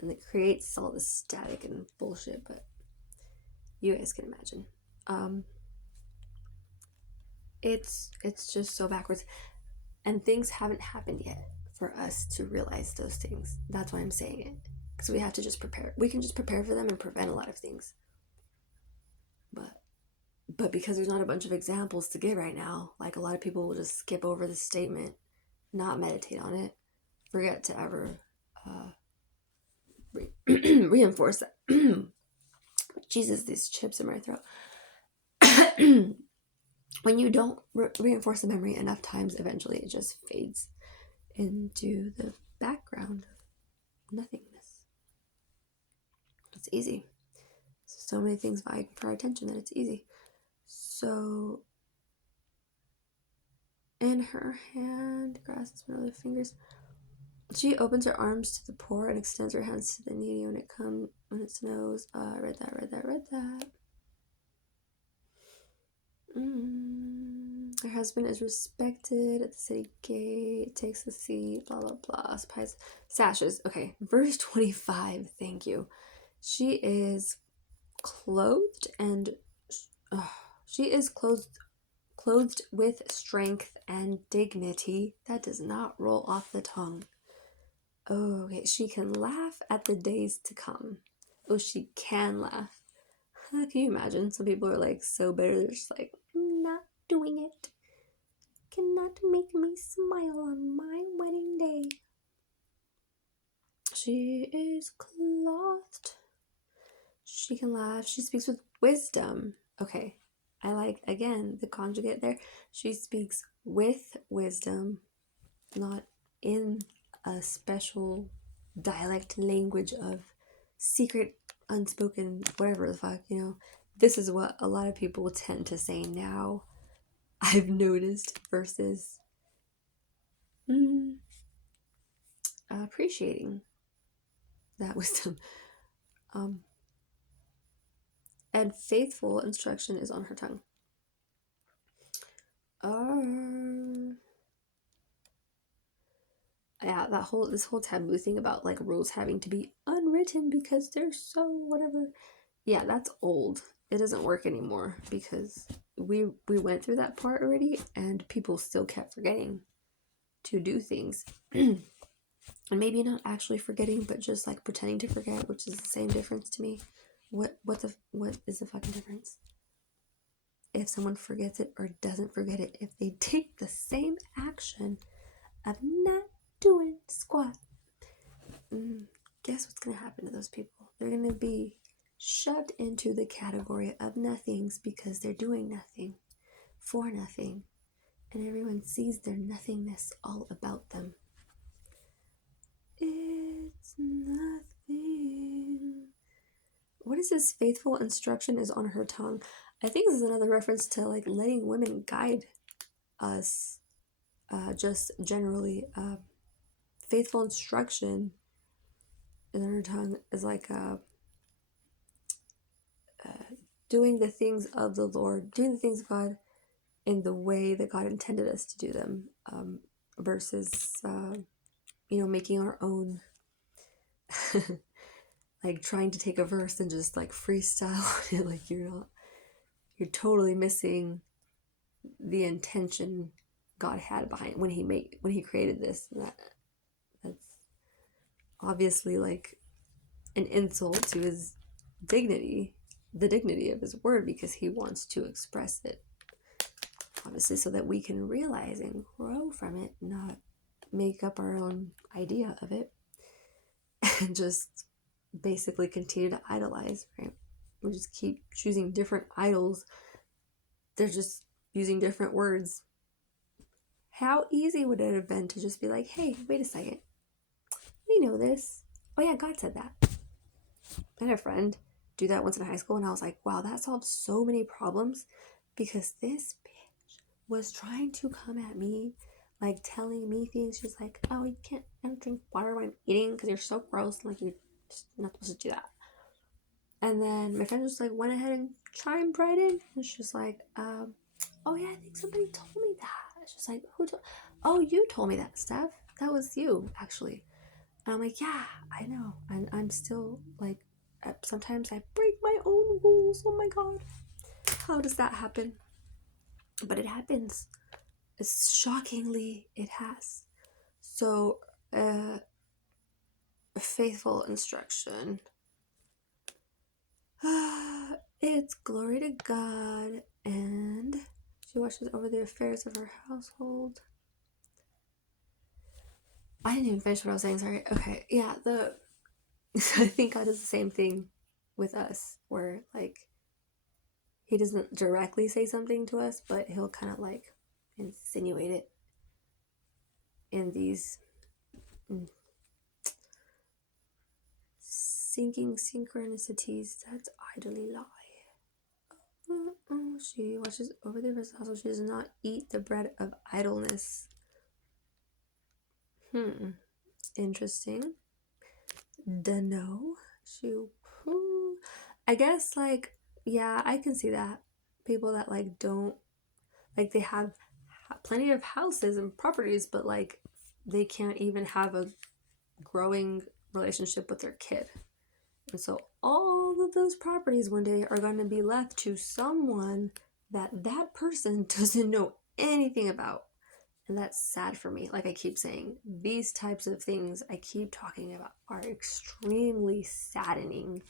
And it creates all this static and bullshit, but you guys can imagine. It's just so backwards. And things haven't happened yet for us to realize those things. That's why I'm saying it. Because we have to just prepare. We can just prepare for them and prevent a lot of things. But because there's not a bunch of examples to give right now, like a lot of people will just skip over the statement, not meditate on it, forget to ever reinforce that. Jesus, these chips in my throat. When you don't reinforce the memory enough times, eventually it just fades into the background of nothingness. It's easy. So many things vying for our attention that it's easy. So, in her hand, grasps one of the fingers. She opens her arms to the poor and extends her hands to the needy when it snows. I read that. Her husband is respected at the city gate, takes the seat, blah, blah, blah. Supplies, sashes. Okay, verse 25, thank you. She is clothed clothed with strength and dignity. That does not roll off the tongue. Oh, okay. She can laugh at the days to come. Oh, she can laugh. Can you imagine? Some people are like so bitter, they're just like, I'm not doing it. Cannot make me smile on my wedding day. She is clothed. She can laugh. She speaks with wisdom. Okay. I like, again, the conjugate there. She speaks with wisdom, not in a special dialect language of secret, unspoken, whatever the fuck, you know. This is what a lot of people tend to say now, I've noticed, versus appreciating that wisdom. And faithful instruction is on her tongue. Yeah, this whole taboo thing about like rules having to be unwritten because they're so whatever. Yeah, that's old. It doesn't work anymore because we went through that part already, and people still kept forgetting to do things. And maybe not actually forgetting, but just like pretending to forget, which is the same difference to me. What is the fucking difference? If someone forgets it or doesn't forget it, if they take the same action of not doing squat, guess what's going to happen to those people? They're going to be shoved into the category of nothings because they're doing nothing for nothing, and everyone sees their nothingness all about them. It's nothing. What is this? Faithful instruction is on her tongue. I think this is another reference to like letting women guide us, just generally. Faithful instruction is on her tongue is like doing the things of the Lord, doing the things of God in the way that God intended us to do them, versus making our own. Like trying to take a verse and just like freestyle on it. Like you're totally missing the intention God had behind when he created this. That's obviously like an insult to his dignity, the dignity of his word, because he wants to express it, obviously, so that we can realize and grow from it, not make up our own idea of it and just basically continue to idolize, right? We just keep choosing different idols. They're just using different words. How easy would it have been to just be like, hey, wait a second. We know this. Oh yeah, God said that. I had a friend do that once in high school, and I was like, wow, that solved so many problems, because this bitch was trying to come at me like telling me things. She's like, oh, you can't drink water when I'm eating because you're so gross. And, like, you're just not supposed to do that. And then my friend just like went ahead and chimed right in. And she's like, oh yeah, I think somebody told me that. She's like, who told? Oh, you told me that, Steph. That was you, actually. And I'm like, yeah, I know. And I'm still like, sometimes I break my own rules. Oh my God. How does that happen? But it happens. Shockingly, it has. So, faithful instruction. It's glory to God, and she watches over the affairs of her household. I didn't even finish what I was saying, sorry. Okay, yeah, I think God does the same thing with us, where like he doesn't directly say something to us, but he'll kind of like insinuate it in these sinking synchronicities that idly lie. She watches over the affairs of the household. She does not eat the bread of idleness. Interesting. Dunno. She. I guess like, yeah, I can see that. People that like don't, like, they have plenty of houses and properties, but like they can't even have a growing relationship with their kid. And so all of those properties one day are going to be left to someone that person doesn't know anything about. And that's sad for me. Like I keep saying, these types of things I keep talking about are extremely saddening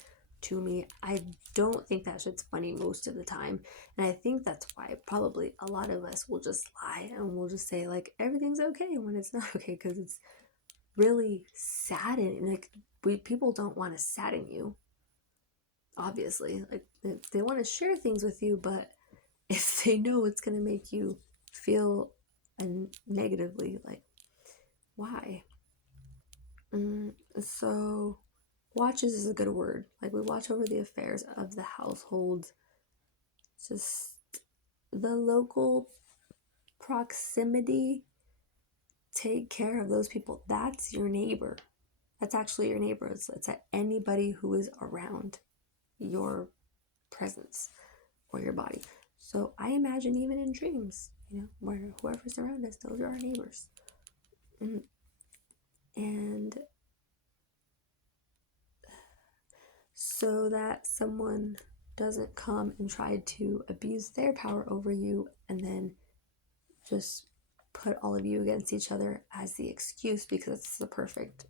to me. I don't think that shit's funny most of the time. And I think that's why probably a lot of us will just lie and we'll just say like everything's okay when it's not okay, because it's really saddening. Like people don't want to sadden you, obviously. Like they want to share things with you, but if they know it's going to make you feel negatively, like, why? So watches is a good word. Like we watch over the affairs of the household. Just the local proximity. Take care of those people. That's your neighbor. That's actually your neighbor. It's anybody who is around your presence or your body. So I imagine even in dreams, where whoever's around us, those are our neighbors. And so that someone doesn't come and try to abuse their power over you and then just put all of you against each other as the excuse, because it's the perfect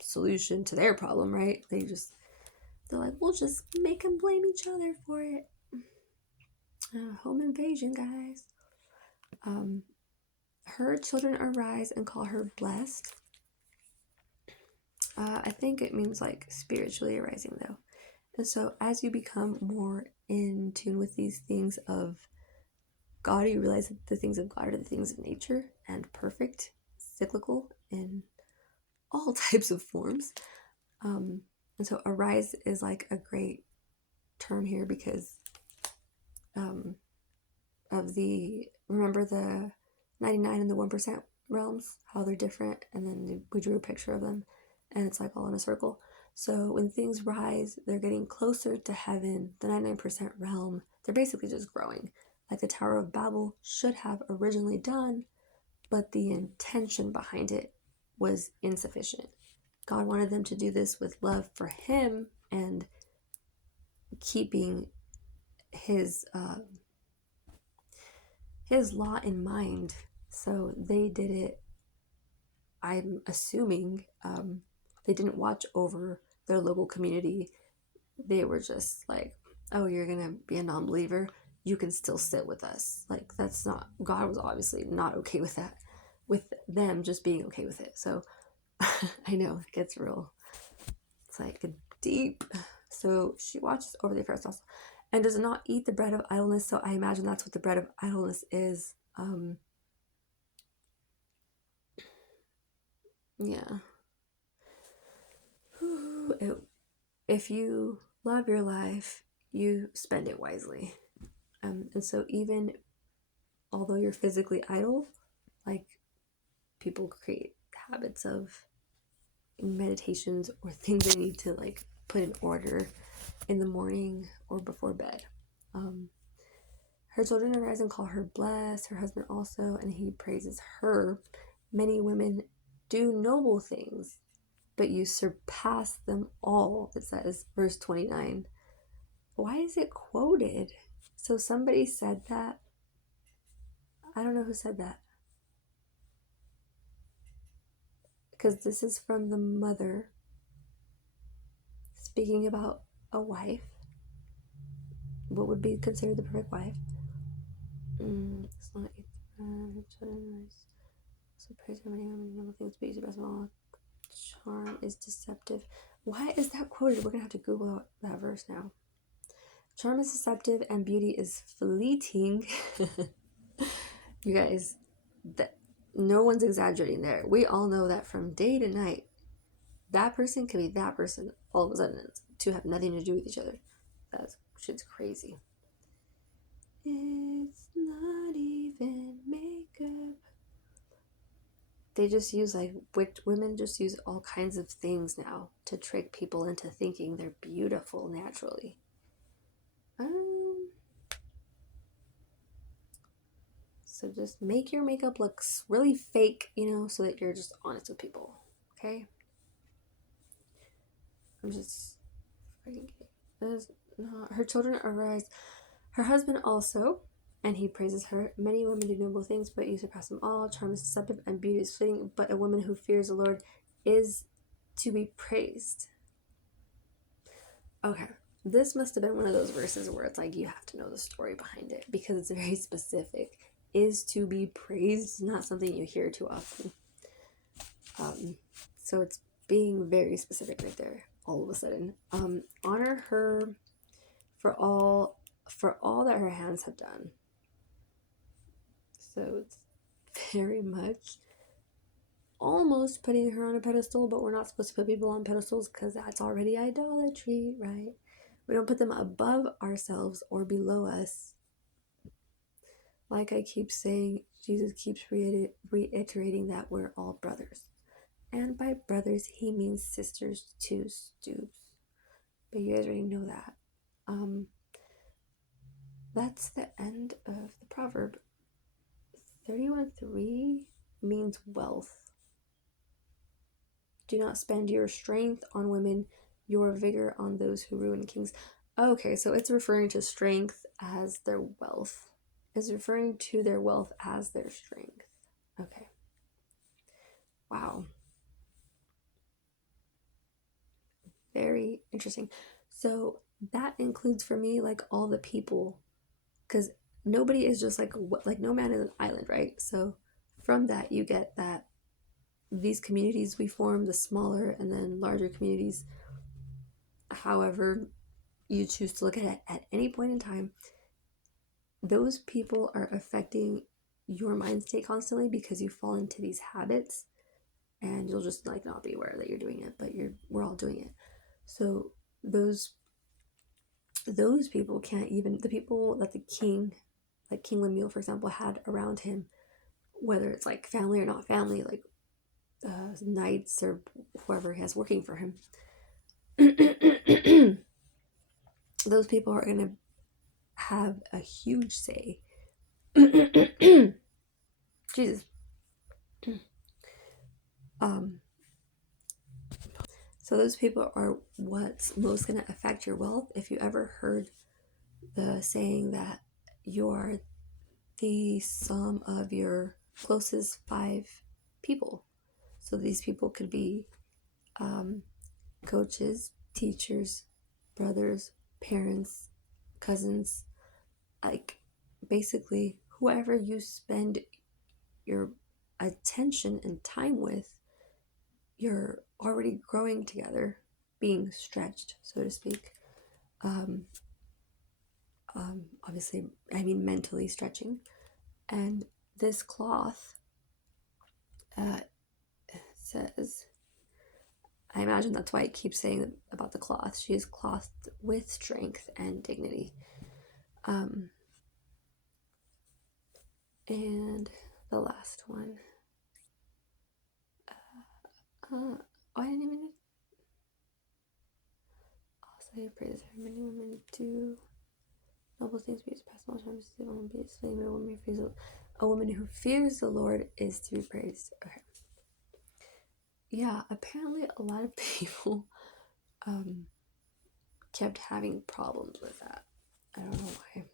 solution to their problem, right? They're like, we'll just make them blame each other for it. Home invasion, guys. Her children arise and call her blessed. I think it means like spiritually arising, though. And so as you become more in tune with these things of God, you realize that the things of God are the things of nature and perfect, cyclical in all types of forms. And so arise is like a great term here because of remember the 99 and the 1% realms, how they're different, and then we drew a picture of them, and it's like all in a circle. So when things rise, they're getting closer to heaven, the 99% realm. They're basically just growing, like the Tower of Babel should have originally done, but the intention behind it was insufficient. God wanted them to do this with love for him and keeping his law in mind. So they did it, I'm assuming, they didn't watch over their local community. They were just like, oh, you're gonna be a non-believer, you can still sit with us. Like, that's not, God was obviously not okay with that, with them just being okay with it. So I know it gets real, it's like deep. So she watches over the affairs also and does not eat the bread of idleness. So I imagine that's what the bread of idleness is. Yeah. If you love your life, you spend it wisely. And so even although you're physically idle, like people create habits of meditations or things they need to like put in order in the morning or before bed. Her children arise and call her blessed, her husband also, and he praises her. Many women do noble things, but you surpass them all, it says, verse 29. Why is it quoted? So somebody said that. I don't know who said that. Because this is from the mother speaking about a wife. What would be considered the perfect wife? It's not. So praise her many women, noble things, but you surpass them all. Charm is deceptive. Why is that quoted? We're gonna have to Google that verse now. Charm is deceptive and beauty is fleeting. You guys, that no one's exaggerating there. We all know that from day to night, that person can be that person all of a sudden to have nothing to do with each other. That shit's crazy. It's not even makeup. They just use women just use all kinds of things now to trick people into thinking they're beautiful naturally. So just make your makeup look really fake, so that you're just honest with people. Okay? I'm just her children arise, her husband also, and he praises her. Many women do noble things, but you surpass them all. Charm is deceptive and beauty is fleeting, but a woman who fears the Lord is to be praised. Okay, this must have been one of those verses where it's like you have to know the story behind it because it's very specific. Is to be praised, not something you hear too often. So it's being very specific right there all of a sudden. Honor her for all that her hands have done. So it's very much almost putting her on a pedestal, but we're not supposed to put people on pedestals because that's already idolatry, right? We don't put them above ourselves or below us. Like I keep saying, Jesus keeps reiterating that we're all brothers. And by brothers, he means sisters too, stoops. But you guys already know that. That's the end of the proverb. 31:3 means wealth. Do not spend your strength on women, your vigor on those who ruin kings. Okay, so it's referring to strength as their wealth. It's referring to their wealth as their strength. Okay. Wow. Very interesting. So that includes for me like all the people, because nobody is just like no man is an island, right? So from that you get that these communities we form, the smaller and then larger communities, however you choose to look at it at any point in time, those people are affecting your mind state constantly because you fall into these habits and you'll just like not be aware that you're doing it, but we're all doing it. So those people can't even, the people that the king, like King Lemuel, for example, had around him, whether it's like family or not family, like knights or whoever he has working for him, those people are going to have a huge say. Jesus. So those people are what's most going to affect your wealth. If you ever heard the saying that you are the sum of your closest 5 people. So these people could be coaches, teachers, brothers, parents, cousins, like basically whoever you spend your attention and time with, you're already growing together, being stretched, so to speak. Obviously, I mean mentally stretching. And this cloth says, I imagine that's why it keeps saying about the cloth. She is clothed with strength and dignity. And the last one. I didn't even. Also, praise her. Many women do noble things, be past all times. They won't be slain, but a woman who fears the Lord is to be praised. Okay. Yeah, apparently a lot of people kept having problems with that. I don't know why.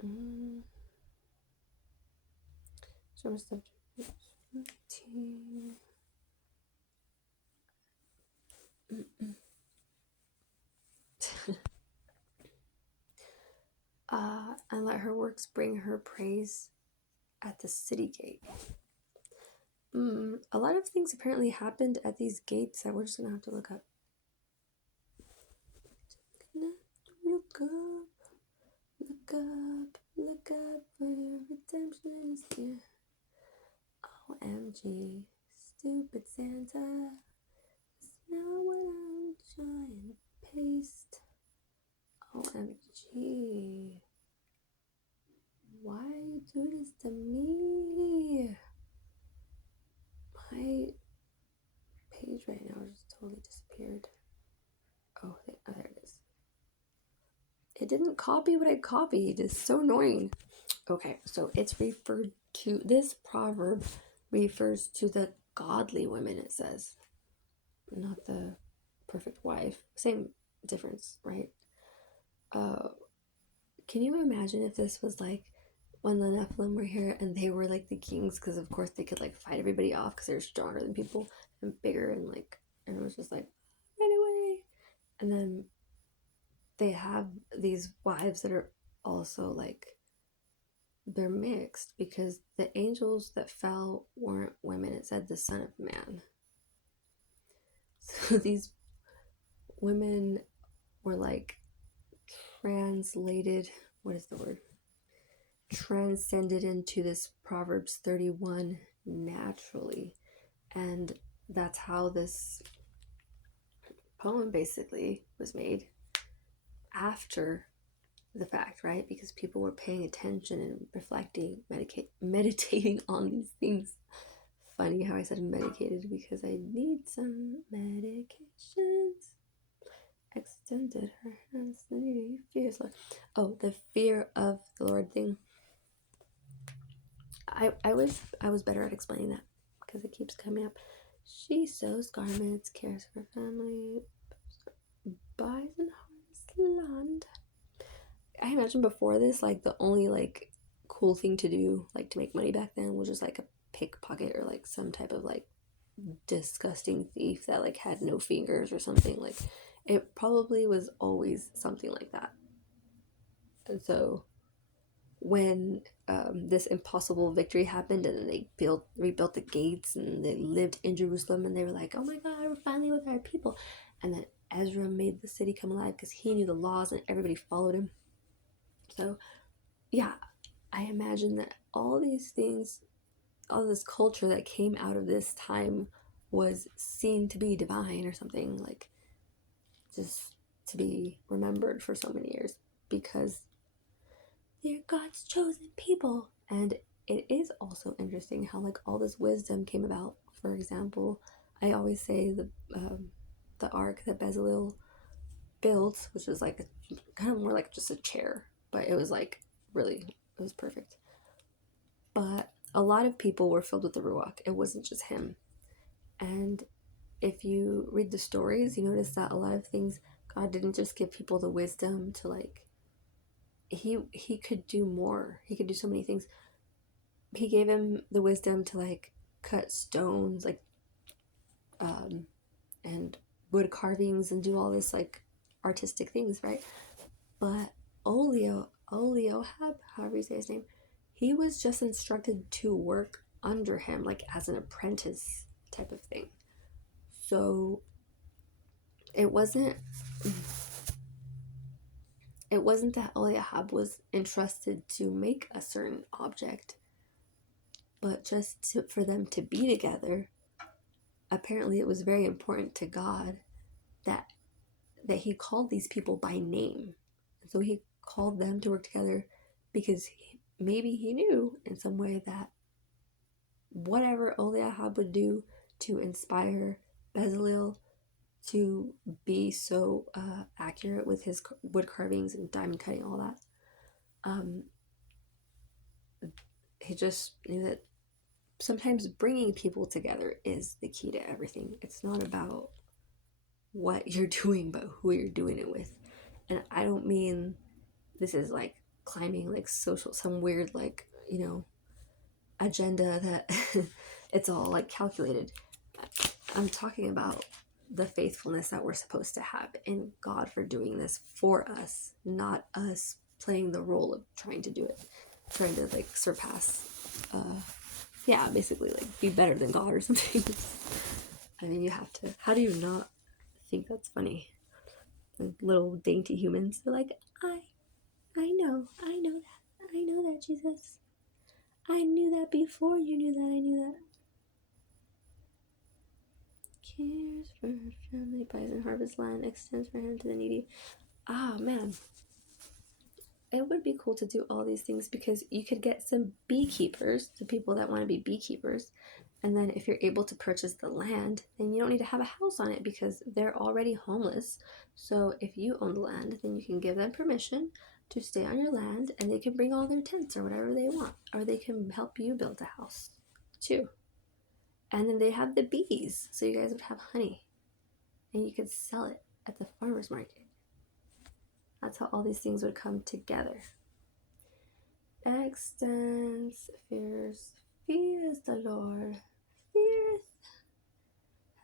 Yeah. Some stuff. 15. And let her works bring her praise at the city gate. A lot of things apparently happened at these gates that we're just gonna have to look up. Look up, look up, look up, for your redemption is here. OMG, stupid Santa. It's not what I'm trying to paste. OMG. Why you do this to me? My page right now just totally disappeared. Oh, there it is. It didn't copy what I copied. It's so annoying. Okay, so it's referred to, this proverb refers to the godly women, it says. Not the perfect wife. Same difference, right? Can you imagine if this was like when the Nephilim were here and they were like the kings, because of course they could like fight everybody off because they're stronger than people and bigger, and like everyone was just like, anyway. And then they have these wives that are also like, they're mixed, because the angels that fell weren't women, it said the Son of Man. So these women were like translated, what is the word? Transcended into this Proverbs 31 naturally. And that's how this poem basically was made after the fact, right? Because people were paying attention and reflecting, meditating on these things. Funny how I said medicated, because I need some medications. Extended her hands, the fears, Lord. Oh, the fear of the Lord thing. I wish I was better at explaining that, because it keeps coming up. She sews garments, cares for her family, buys and harvests land. I imagine before this, like the only like cool thing to do, like to make money back then, was just like a pickpocket or like some type of like disgusting thief that like had no fingers or something. Like it probably was always something like that. And so when this impossible victory happened, and then they rebuilt the gates, and they lived in Jerusalem, and they were like, oh my god, we're finally with our people. And then Ezra made the city come alive because he knew the laws and everybody followed him. So yeah, I imagine that all these things, all this culture that came out of this time was seen to be divine or something, like just to be remembered for so many years, because they're God's chosen people. And it is also interesting how like all this wisdom came about. For example, I always say the ark that Bezalel built, which was like kind of more like just a chair, but it was like really, it was perfect. But a lot of people were filled with the Ruach. It wasn't just him. And if you read the stories, you notice that a lot of things, God didn't just give people the wisdom to like, he could do more. He could do so many things. He gave him the wisdom to like cut stones, like and wood carvings, and do all this like artistic things, right? But Oliohab, however you say his name, he was just instructed to work under him, like as an apprentice type of thing. So it wasn't that Eliahab was entrusted to make a certain object, but just for them to be together. Apparently it was very important to God that he called these people by name. So he called them to work together because maybe he knew in some way that whatever Oliahab would do to inspire Bezalel to be so accurate with his wood carvings and diamond cutting, all that, he just knew that sometimes bringing people together is the key to everything. It's not about what you're doing, but who you're doing it with. And I don't mean this is like climbing like social, some weird like, agenda that it's all like calculated. I'm talking about the faithfulness that we're supposed to have in God for doing this for us, not us playing the role of trying to do it, trying to like surpass, basically like be better than God or something. I mean, you have to. How do you not think that's funny? Like little dainty humans, they're like, I know that, Jesus. I knew that before you knew that. I knew that. Cares for her family, buys and harvests land, extends her hand to the needy. Ah, man. It would be cool to do all these things because you could get some beekeepers, the people that want to be beekeepers. And then if you're able to purchase the land, then you don't need to have a house on it because they're already homeless. So if you own the land, then you can give them permission to stay on your land and they can bring all their tents or whatever they want. Or they can help you build a house too. And then they have the bees, so you guys would have honey. And you could sell it at the farmer's market. That's how all these things would come together. Extends, fears the Lord, feareth,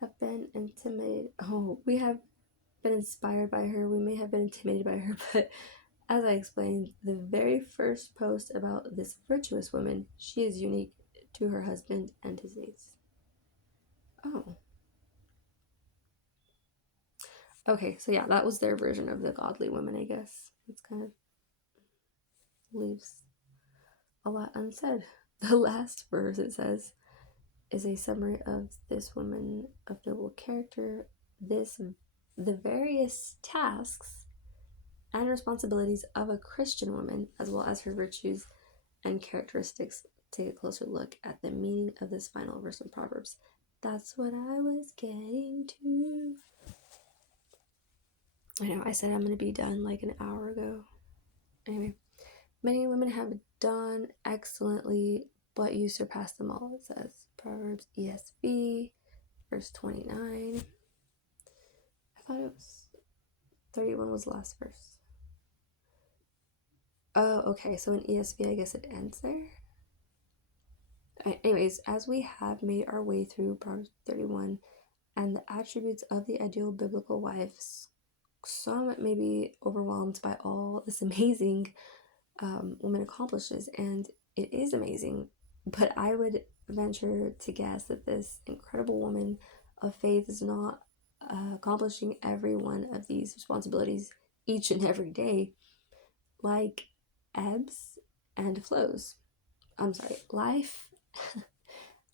have been intimidated. Oh, we have been inspired by her. We may have been intimidated by her, but as I explained, the very first post about this virtuous woman, she is unique to her husband and his needs. Oh. Okay, so yeah, that was their version of the godly woman, I guess. It's kind of leaves a lot unsaid. The last verse, it says, is a summary of this woman of noble character, the various tasks and responsibilities of a Christian woman, as well as her virtues and characteristics. Take a closer look at the meaning of this final verse in Proverbs. That's what I was getting to. I know, I said I'm going to be done like an hour ago. Anyway, many women have done excellently, but you surpass them all, it says. Proverbs ESV, verse 29. I thought it was 31 was the last verse. Oh, okay, so in ESV, I guess it ends there. Anyways, as we have made our way through Proverbs 31 and the attributes of the ideal biblical wife, some may be overwhelmed by all this amazing woman accomplishes, and it is amazing, but I would venture to guess that this incredible woman of faith is not accomplishing every one of these responsibilities each and every day, like ebbs and flows. I'm sorry,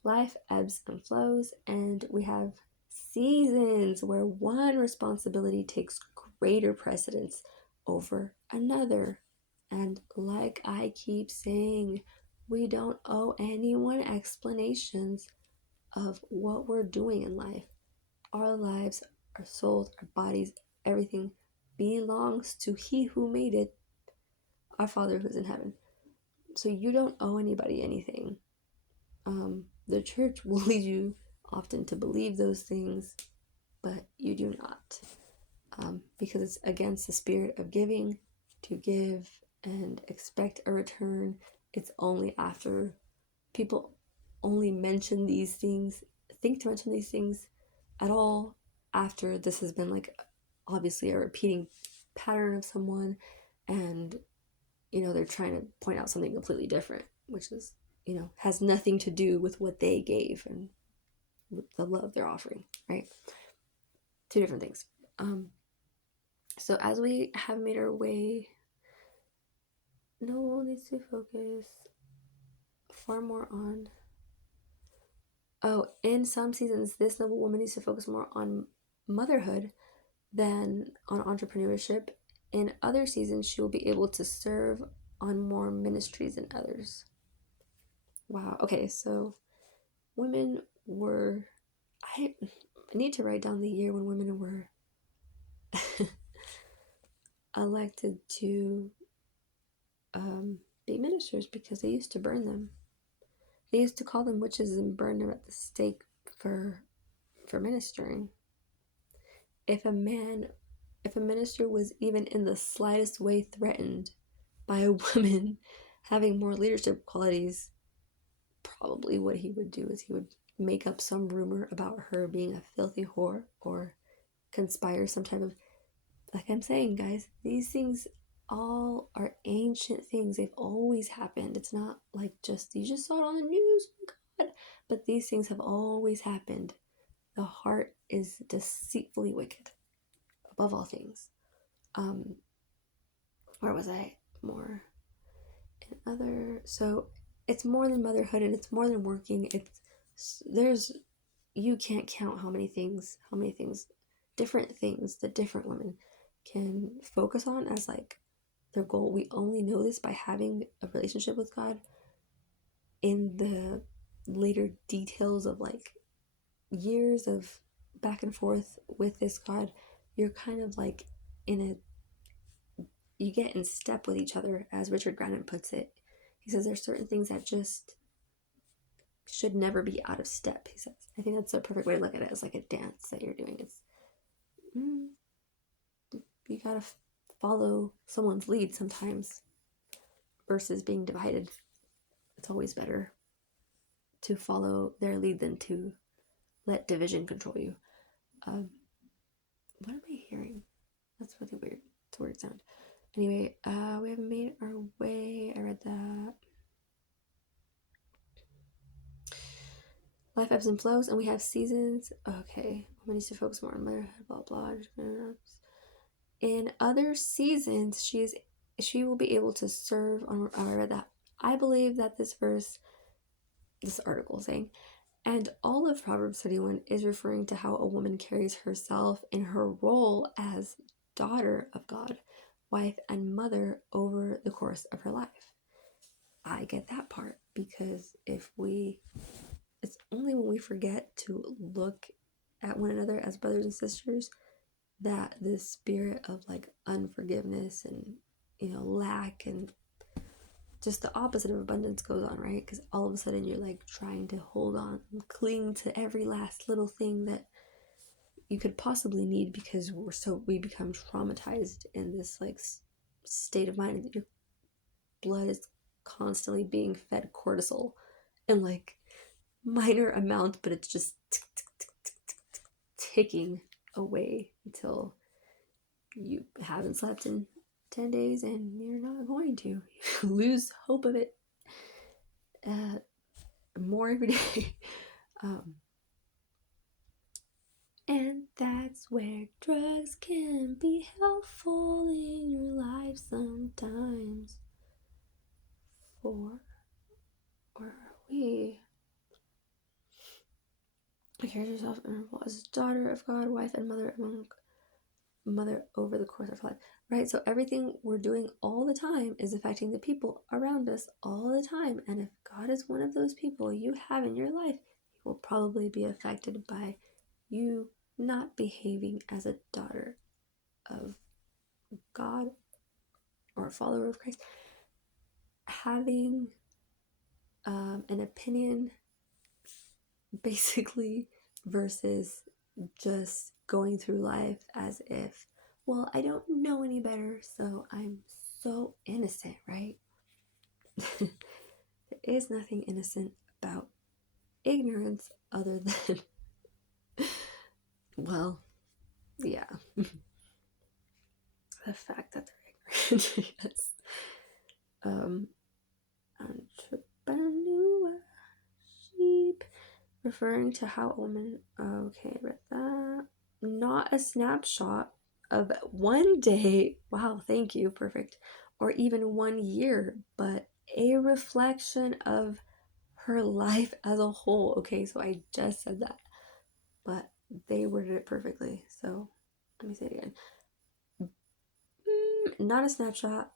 life ebbs and flows, and we have seasons where one responsibility takes greater precedence over another. And like I keep saying, we don't owe anyone explanations of what we're doing in life. Our lives, our souls, our bodies, everything belongs to He who made it, our Father who's in heaven. So you don't owe anybody anything. The church will lead you often to believe those things, but you do not, because it's against the spirit of giving to give and expect a return. It's only after people only mention these things, think to mention these things at all, after this has been like obviously a repeating pattern of someone, and they're trying to point out something completely different, which is has nothing to do with what they gave and the love they're offering, right? Two different things. So as we have made our way, no one needs to focus far more on, in some seasons, this noble woman needs to focus more on motherhood, than on entrepreneurship. In other seasons, she will be able to serve on more ministries than others. Wow. Okay, so women were. I need to write down the year when women were elected to be ministers, because they used to burn them. They used to call them witches and burn them at the stake for ministering. If a man, if a minister was even in the slightest way threatened by a woman having more leadership qualities, probably what he would do is he would make up some rumor about her being a filthy whore, or conspire some type of, like I'm saying, guys, these things all are ancient things. They've always happened. It's not like just you just saw it on the news, oh God. But these things have always happened. The heart is deceitfully wicked above all things. Where was I? More in other. So it's more than motherhood, and it's more than working. There's you can't count how many things, different things that different women can focus on as like their goal. We only know this by having a relationship with God. In the later details of like years of back and forth with this God, you're kind of like in a you get in step with each other, as Richard Grannon puts it. He says there's certain things that just should never be out of step, he says. I think that's a perfect way to look at it, as like a dance that you're doing. It's you gotta follow someone's lead sometimes versus being divided. It's always better to follow their lead than to let division control you. What am I hearing? That's really weird. It's a weird sound. Anyway, we haven't made our way. I read that. Life ebbs and flows, and we have seasons. Okay, woman needs to focus more on motherhood. Blah blah. In other seasons, she will be able to serve on. Oh, I read that. I believe that this article saying, and all of Proverbs 31 is referring to how a woman carries herself in her role as daughter of God, wife, and mother over the course of her life. I get that part, because it's only when we forget to look at one another as brothers and sisters that this spirit of like unforgiveness and lack and just the opposite of abundance goes on, right? Because all of a sudden you're like trying to hold on and cling to every last little thing that you could possibly need, because we become traumatized in this like state of mind that your blood is constantly being fed cortisol in like minor amounts, but it's just ticking away until you haven't slept in 10 days and you're not going to. You lose hope of it more every day. And that's where drugs can be helpful in your life sometimes. Or are we? Cares herself as daughter of God, wife, and mother over the course of her life. Right? So everything we're doing all the time is affecting the people around us all the time. And if God is one of those people you have in your life, he will probably be affected by you not behaving as a daughter of God or a follower of Christ. Having an opinion, basically, versus just going through life as if, well, I don't know any better, so I'm so innocent, right? There is nothing innocent about ignorance other than, well, yeah, the fact that they're ignorant, yes. Entrepreneurship, referring to how a woman, okay, read that. Not a snapshot of one day, wow, thank you, perfect, or even 1 year, but a reflection of her life as a whole. Okay, so I just said that, but they worded it perfectly. So Let me say it again. Not a snapshot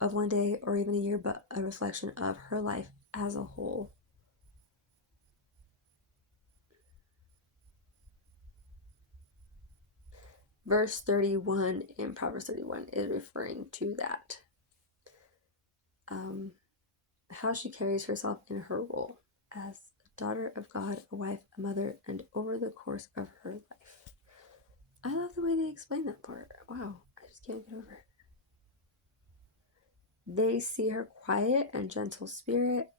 of one day or even a year, but a reflection of her life as a whole. Verse 31 in Proverbs 31 is referring to that. How she carries herself in her role as a daughter of God, a wife, a mother, and over the course of her life. I love the way they explain that part. Wow, I just can't get over it. They see her quiet and gentle spirit,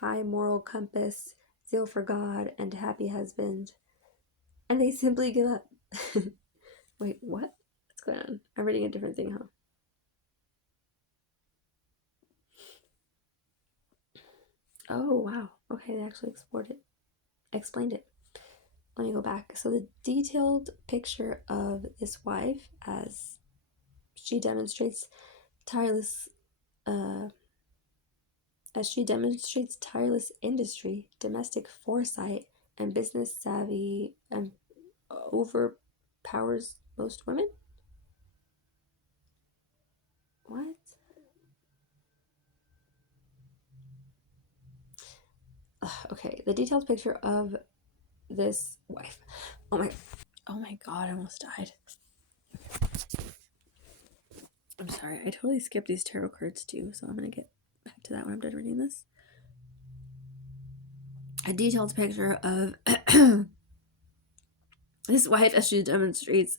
high moral compass, zeal for God, and happy husband, and they simply give up. Wait, what? What's going on? I'm reading a different thing, huh? Oh, wow. Okay, they actually explained it. Let me go back. So the detailed picture of this wife as she demonstrates tireless industry, domestic foresight, and business savvy, and overpowers most women. What? Okay, the detailed picture of this wife. Oh my god, I almost died. I'm sorry, I totally skipped these tarot cards too, so I'm gonna get back to that when I'm done reading this. A detailed picture of this wife as she demonstrates